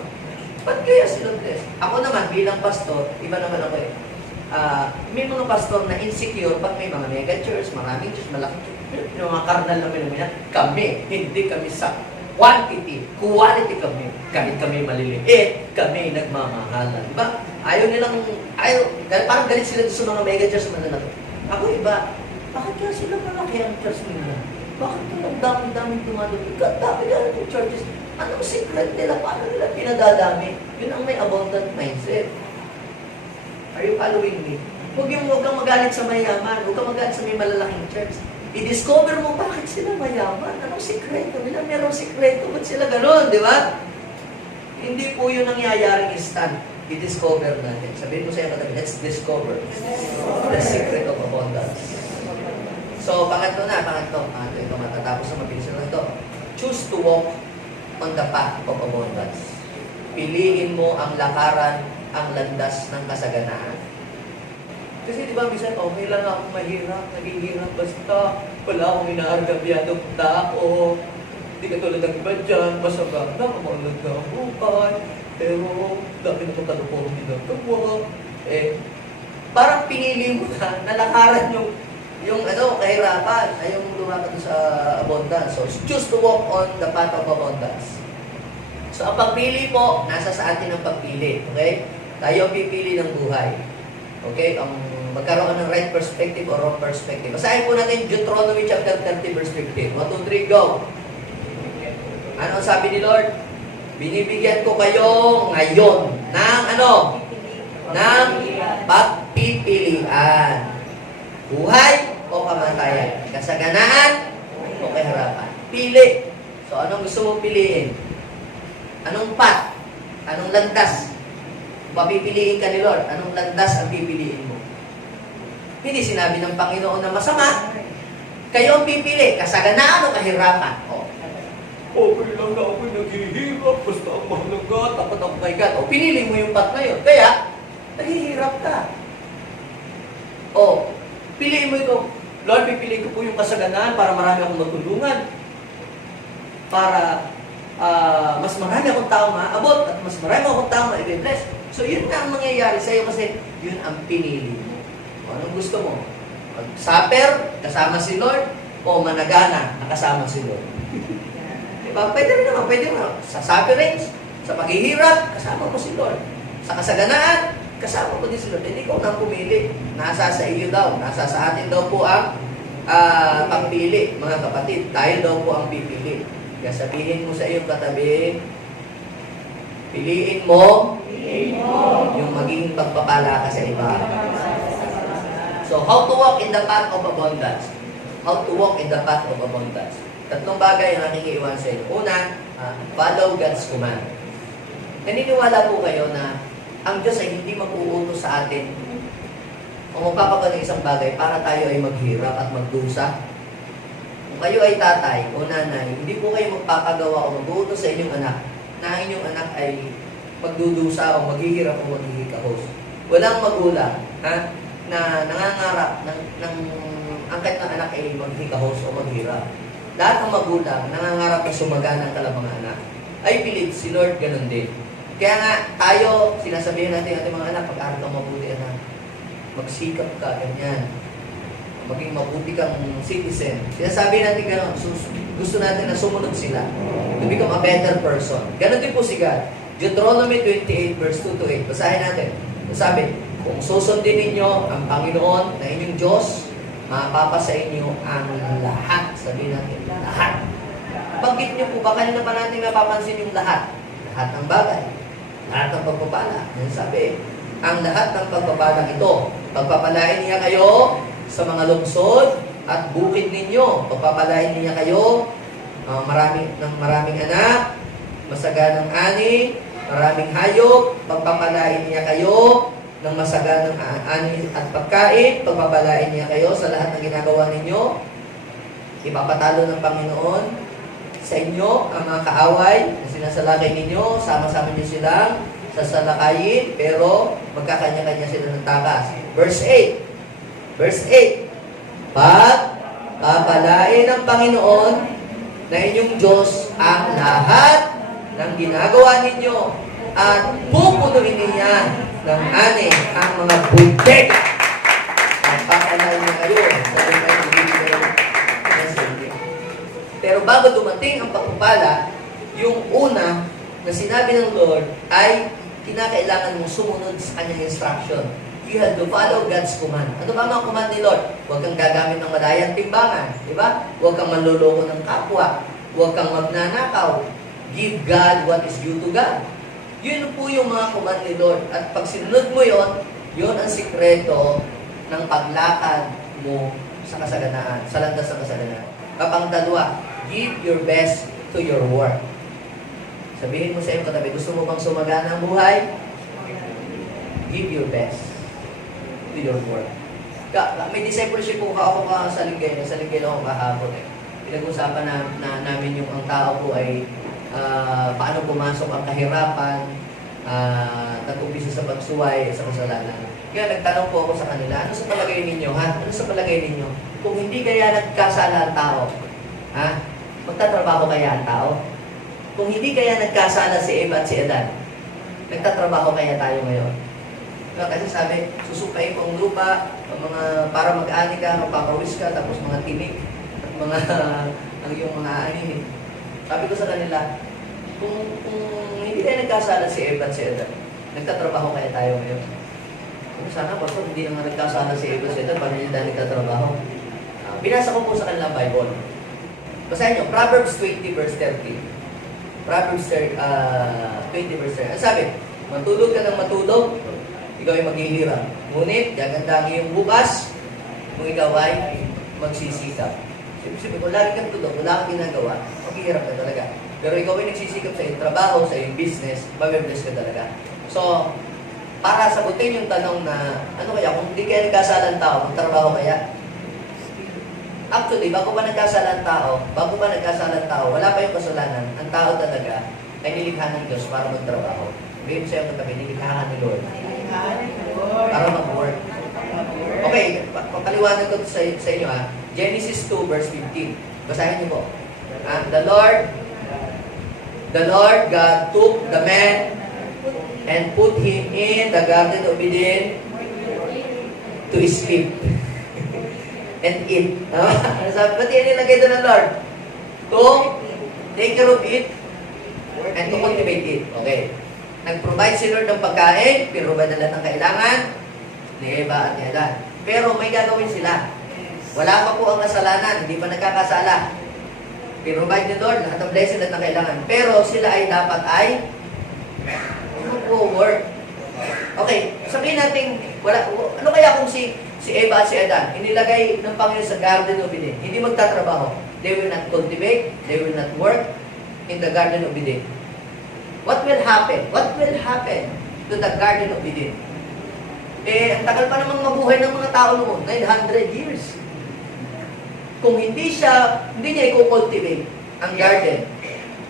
Ba't kaya sila blessed? Ako naman, bilang pastor, iba naman ako eh. May mga pastor na insecure pag may mga mega church, maraming church, malaking church. Yung mga karnal na pinamina, kami, hindi kami sa quality kami. Kahit kami maliliit, kami nagmamahalan. Diba? Parang galit sila sa mga mega church malalaki. Ako iba, bakit kaya sila malaki ang church nila? Bakit ang dami-daming dumadami? Dami ng churches. Anong secret nila? Paano nila pinadadami? Yun ang may abundant mindset. Are you following me? Huwag kang magalit sa mayaman. Huwag kang magalit sa may malalaking church. I-discover mo bakit sila mayaman. Anong sikreto nila? Merong sikreto. Ba't sila gano'n? Di ba? Hindi po yun nangyayaring instant. I-discover natin. Sabihin mo sa iyo katabi, let's discover the secret of abundance. So, pangatlo. Ito, matatapos na mabilis na ito. Choose to walk on the path of abundance. Piliin mo ang lakaran, ang landas ng kasaganaan. Kasi di ba, minsan, okay lang akong mahirap, naging hirap basta, wala akong inaargabyado tao. Hindi ka tulad ng iba dyan, masama na, maulad na ang buhay, pero dami na itong kalupong ginagawa. Parang pinili mo na, nalakaran yung kahirapan, ay yung lumakad sa abundance. So, choose to walk on the path of abundance. So, ang pagpili po, nasa sa atin ang pagpili. Okay? Tayo ang pipili ng buhay. Okay? Ang magkaroon ka ng right perspective or wrong perspective. Basahin po natin Deuteronomy chapter 30 verse 15. 1, 2, 3, go! Ano ang sabi ni Lord? Binibigyan ko kayo ngayon ng ano? Ng pagpipilian. Buhay o kamatayan. Kasaganaan o kahirapan. Pili. So, anong gusto mong piliin? Anong path? Anong landas? Papipiliin ka ni Lord. Anong landas ang pipiliin mo? Hindi sinabi ng Panginoon na masama. Kayo ang pipili. Kasaganaan o kahirapan? Okay lang na ako naghihirap. Basta ang mahalaga. Takot ako kay God. Pinili mo yung path na yun. Kaya, naghihirap ka. Piliin mo ito. Lord, pipiliin ko po yung kasaganaan para marami akong matulungan. Para mas marami akong tao maabot at mas marami akong tao ma-bless. So, yun na ang mangyayari sa'yo kasi yun ang pinili mo. Anong gusto mo? Mag-supper, kasama si Lord, o managana, nakasama si Lord? Diba? Pwede rin naman. Sa sufferings, sa paghihirap, kasama mo si Lord. Sa kasaganaan, kasama mo din si Lord. Hindi ko nang pumili. Nasa sa iyo daw. Nasa sa atin daw po ang pagpili, mga kapatid. Tayo daw po ang pipili. Kaya sabihin mo sa iyong katabi, piliin mo yung maging pagpapala ka sa iba. So, how to walk in the path of abundance? How to walk in the path of abundance? Tatlong bagay ang aking iiwan sa inyo. Una, follow God's command. Naniniwala po kayo na ang Diyos ay hindi mag-uutos sa atin o magpapagawa ng isang bagay para tayo ay maghirap at magdusa. Kung kayo ay tatay o nanay, hindi po kayo magpapagawa o mag-uutos sa inyong anak na ang inyong anak ay magdudusa o maghihirap o maghihikahos. Walang magulang na nangangarap ng angkat ng anak ay maghikahos o maghirap. Lahat ng magulang nangangarap na sumagana ang kanilang mga anak. I believe si Lord ganun din. Kaya nga tayo, sinasabihin natin ating mga anak, pag-aaral kang mabuti anak, magsikap ka, ganyan. Maging mabuti kang citizen. Sinasabi natin gano'n, gusto natin na sumunod sila. To become a better person. Ganon din po si God. Deuteronomy 28 verse 2 to 8. Basahin natin. Sabi, kung susundin ninyo ang Panginoon na inyong Diyos, mapapa sa inyo ang lahat. Sabihin natin, lahat. Banggit niyo po ba, kanina pa natin napapansin yung lahat. Lahat ng bagay. Lahat ng pagpapala. Yan sabi, ang lahat ng pagpapala ito, pagpapalain niya kayo sa mga lungsod at bukid ninyo. Pagpapalain niya kayo maraming anak, masaganang ani, maraming hayop. Pagpapalain niya kayo ng masaganang ani at pagkain. Pagpapalain niya kayo sa lahat ng ginagawa ninyo. Ipapatalo ng Panginoon sa inyo ang mga kaaway na sinasalakay ninyo, sama-sama niyo silang sasalakayin, pero magkakanya-kanya sila ng takas. Verse 8. Pagpapalain ng Panginoon na inyong Diyos ang lahat ng ginagawa ninyo at pupunuin niya ng ani ang mga buntik. Pagpapalain niya kayo sa pero bago dumating ang pagpapala, yung una na sinabi ng Lord ay kinakailangan mong sumunod sa kanyang instruction. You have to follow God's command. Ano ba mga command ni Lord? Huwag kang gagamit ng malayang timbangan. Di ba? Huwag kang manluloko ng kapwa. Huwag kang magnanakaw. Give God what is due to God. Yun po yung mga command ni Lord. At pag sinunod mo yon, yun ang sikreto ng paglakad mo sa kasaganaan, sa landas ng kasaganaan. Kapang-dalawa, give your best to your work. Sabihin mo sa iyong katabi, gusto mo bang sumagana ang buhay? Give your best to your work. May discipleship po ako sa Linggay ako kahapon eh. Pinag-usapan namin yung ang tao po ay paano pumasok ang kahirapan, nag-umpisa sa pagsuway, sa kasalanan. Kaya nagtanong po ako sa kanila, ano sa palagay ninyo, ha? Ano sa palagay ninyo? Kung hindi kaya nagkasala ang tao, ha? Magtatrabaho kaya ang tao? Kung hindi kaya nagkasala si Eva at si Adan, nagtatrabaho kaya tayo ngayon? Kasi sabi, susupain ko ang lupa, para mag-ani ka, magpapawis ka, tapos mga tinik, at mga, ang iyong mga ani. Sabi ko sa kanila, kung hindi kaya nagkasala si Eva at si Adan, nagtatrabaho kaya tayo ngayon? Kung sana po, hindi nga nagkasala si Eva at si Adan, paano hindi tayo nagtatrabaho? Binasa ko po sa kanilang Bible. Basahin nyo, Proverbs 20 verse 30. Proverbs 20 verse 30. Ang sabi, matulog ka ng matulog, ikaw ay maghihirap. Ngunit, gaganda ang iyong bukas, kung ikaw ay magsisikap. Siyempre, kung lagi kang tulog, wala kang ginagawa, maghihirap ka talaga. Pero ikaw ay nagsisikap sa iyong trabaho, sa iyong business, mabibless ka talaga. So, para sagutin yung tanong na, ano kaya, kung hindi kaya nagkasala ang tao, magtrabaho kaya? Actually, bago pa nagkasala ang tao, wala pa yung kasalanan, ang tao talaga ay nilikha ng Diyos para magtrabaho. Ngayon sa'yo katabi, nilikha ni Lord para mag-work. Okay, paliwanag ko sa inyo ha. Genesis 2 verse 15. Basahin niyo po. The Lord God took the man and put him in the garden of Eden to sleep and eat. Ba't yan nilagay doon ng Lord? To take care of it and to cultivate it. Okay. Nag-provide si Lord ng pagkain, pinrovide na lahat ng kailangan ni Eva at ni Adan. Pero may gagawin sila. Wala pa po ang kasalanan, hindi pa nagkakasala. Pinrovide ni Lord lahat ng blessing, lahat ng kailangan. Pero sila ay dapat ay mag-work. Okay, sabihin natin, ano kaya kung si Eva at si Adan, inilagay ng Panginoon sa Garden of Eden, hindi magtatrabaho. They will not cultivate, they will not work in the Garden of Eden. What will happen? What will happen to the Garden of Eden? Ang tagal pa namang mabuhay ng mga tao noon, 900 years. Kung hindi niya i-cultivate ang garden,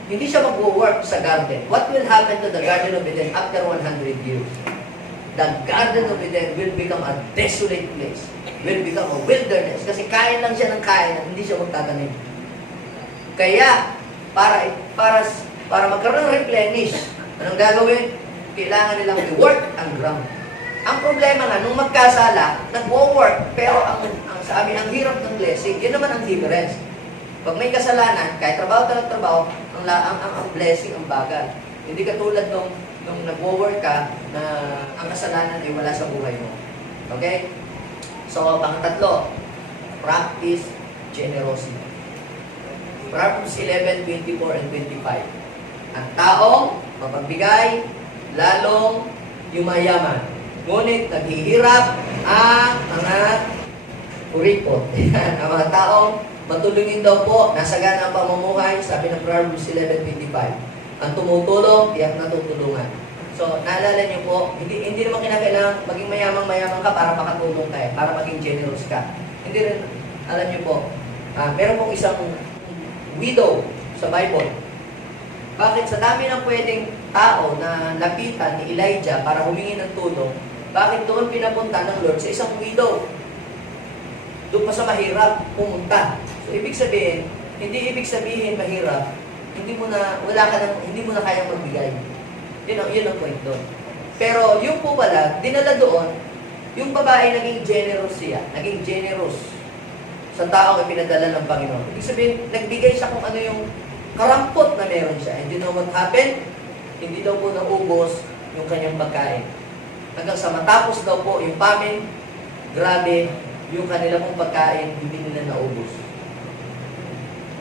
hindi siya mag-work sa garden, what will happen to the Garden of Eden after 100 years? The Garden of Eden will become a desolate place, will become a wilderness, kasi kain lang siya ng kain at hindi siya magtatanim. Kaya, para magkaroon ng replenish, anong gagawin? Kailangan nilang i-work ang ground. Ang problema nga, nung magkasala, nag-work, pero ang sa amin, ang hirap ng blessing, yun naman ang difference. Pag may kasalanan, kahit trabaho talagang trabaho, ang blessing ang bagal. Hindi katulad nung nag-work ka, na ang kasalanan ay wala sa buhay mo. Okay? So, pang-tatlo, practice generosity. Proverbs 11:24 and 25. Ang taong mapagbigay, lalong yumayaman. Ngunit naghihirap ang mga kuripot. Ang mga taong matulungin daw po, nasagana ang pamumuhay, sabi ng Proverbs 11:25. Ang tumutulong, tiyak na tutulungan. So, naalala niyo po, hindi naman kinakailangan maging mayamang-mayamang ka para makatulong ka, para maging generous ka. Hindi rin, alam niyo po, meron pong isang widow sa Bible. Bakit sa dami ng pwedeng tao na lapitan ni Elijah para humingi ng tulong, bakit doon pinapunta ng Lord sa isang widow? Doon pa sa mahirap pumunta. So, ibig sabihin, hindi ibig sabihin mahirap, hindi mo na kayang magbigay. Yun ang point doon. Pero yung po pala, dinala doon, yung babae naging generous siya, naging generous sa taong ipinadala ng Panginoon. Ibig sabihin, nagbigay siya kung ano yung karampot na meron siya. And you know what happened? Hindi daw po naubos yung kanyang pagkain. Hanggang sa matapos daw po yung famine, grabe, yung kanila pong pagkain, hindi nila naubos.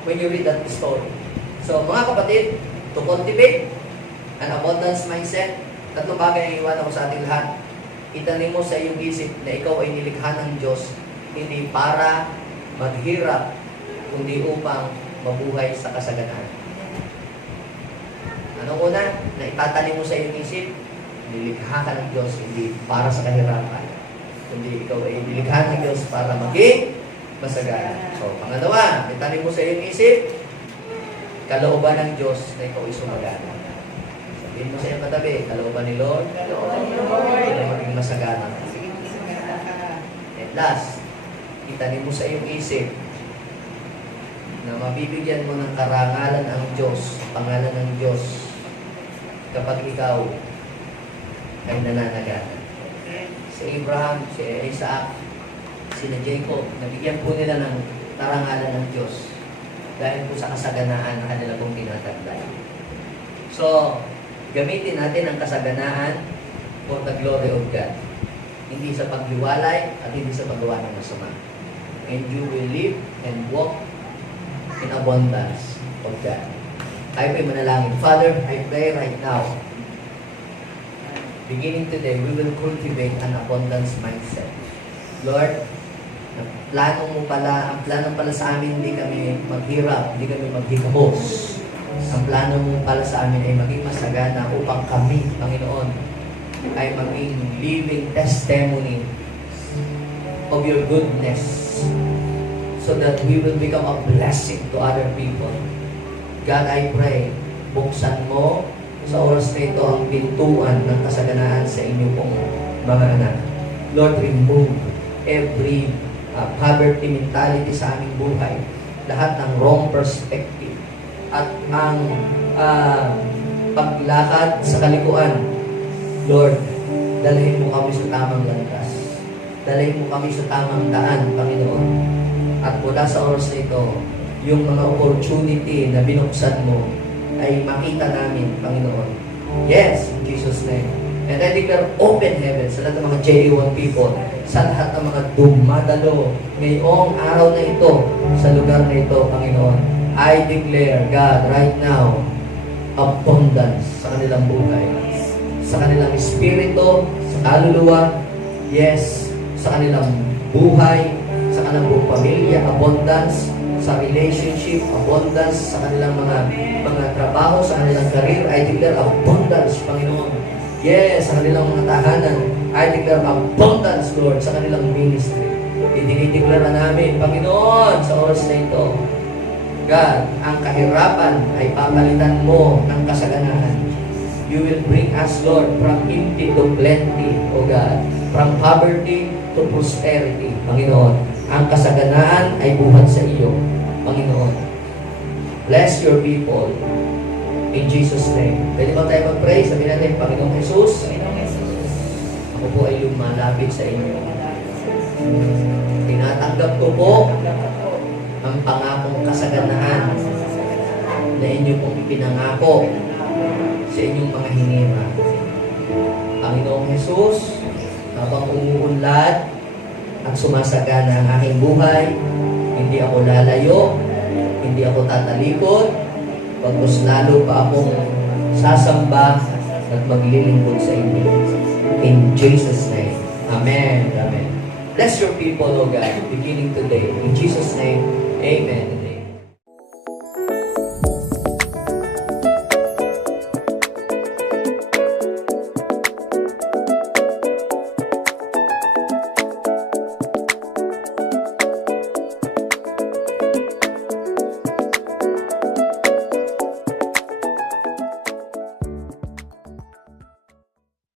When you read that story. So, mga kapatid, to cultivate an abundance mindset, tatlong bagay ang iwan ako sa ating lahat. itanim mo sa iyong isip na ikaw ay nilikha ng Diyos, hindi para maghirap, kundi upang mabuhay sa kasaganaan. Ano una? Na itatanim mo sa iyong isip, nilikha ka ng Diyos, hindi para sa kahirapan, kundi ikaw ay nilikha ng Diyos para maging masagana. So, pangalawa, itanim mo sa iyong isip, kalooban ng Diyos na ikaw ay sumagana. Sabihin mo sa iyong katabi, kalooban ni Lord, na maging masagana. And last, itanim mo sa iyong isip na mabibigyan mo ng karangalan ang Diyos, pangalan ng Diyos, kapag ikaw ay nananagana. Si Abraham, si Isaac, sina Jacob, nabigyan po nila ng karangalan ng Diyos dahil po sa kasaganaan na kanila pong tinatagday. So, gamitin natin ang kasaganaan for the glory of God. Hindi sa paghiwalay at hindi sa paggawa ng masama. And you will live and walk in abundance of God. Tayo po'y manalangin. Father, I pray right now, beginning today, we will cultivate an abundance mindset. Lord, ang plano pala sa amin, hindi kami maghirap, hindi kami maghikabos. Ang plano mo pala sa amin ay maging masagana upang kami, Panginoon, ay maging living testimony of your goodness so that we will become a blessing to other people. God, I pray, buksan mo sa oras na ito ang pintuan ng kasaganaan sa inyong pong mga anak. Lord, remove every poverty mentality sa aming buhay. Lahat ng wrong perspective at ang paglakad sa kalikuan. Lord, dalhin mo kami sa tamang landas. Dalhin mo kami sa tamang daan, Panginoon. At mula sa oras na ito, yung mga opportunity na binuksan mo ay makita namin, Panginoon. Yes, in Jesus' name. And I declare open heaven sa lahat ng mga JD1 people, sa lahat ng mga dumadalo ngayong araw na ito, sa lugar na ito, Panginoon. I declare, God, right now, abundance sa kanilang buhay, sa kanilang espiritu, sa kaluluwa, yes, sa kanilang buhay, sa kanilang buong pamilya, abundance, sa relationship, abundance, sa kanilang mga trabaho, sa kanilang career, I declare abundance, Panginoon. Yes, sa kanilang mga tahanan, I declare abundance, Lord, sa kanilang ministry. Idinideklara namin, Panginoon, sa oras na ito, God, ang kahirapan ay papalitan mo ng kasaganaan. You will bring us, Lord, from empty to plenty, O God. From poverty to prosperity, Panginoon. Ang kasaganaan ay buhat sa iyo, Panginoon. Bless your people. In Jesus' name. Pwede ba tayo mag-pray? Sabihin natin, Panginoong Jesus, ako po ay lumalapit sa inyo. Tinatanggap ko po ang pangakong kasaganaan na inyo pong ipinangako sa inyong mga hinira. Panginoong Jesus, habang umuunlad at sumasagana ang aking buhay, hindi ako lalayo, hindi ako tatalikod, pagkos lalo pa akong sasamba at maglilingkod sa inyo. In Jesus' name. Amen. Amen. Bless your people, O God, beginning today. In Jesus' name, Amen.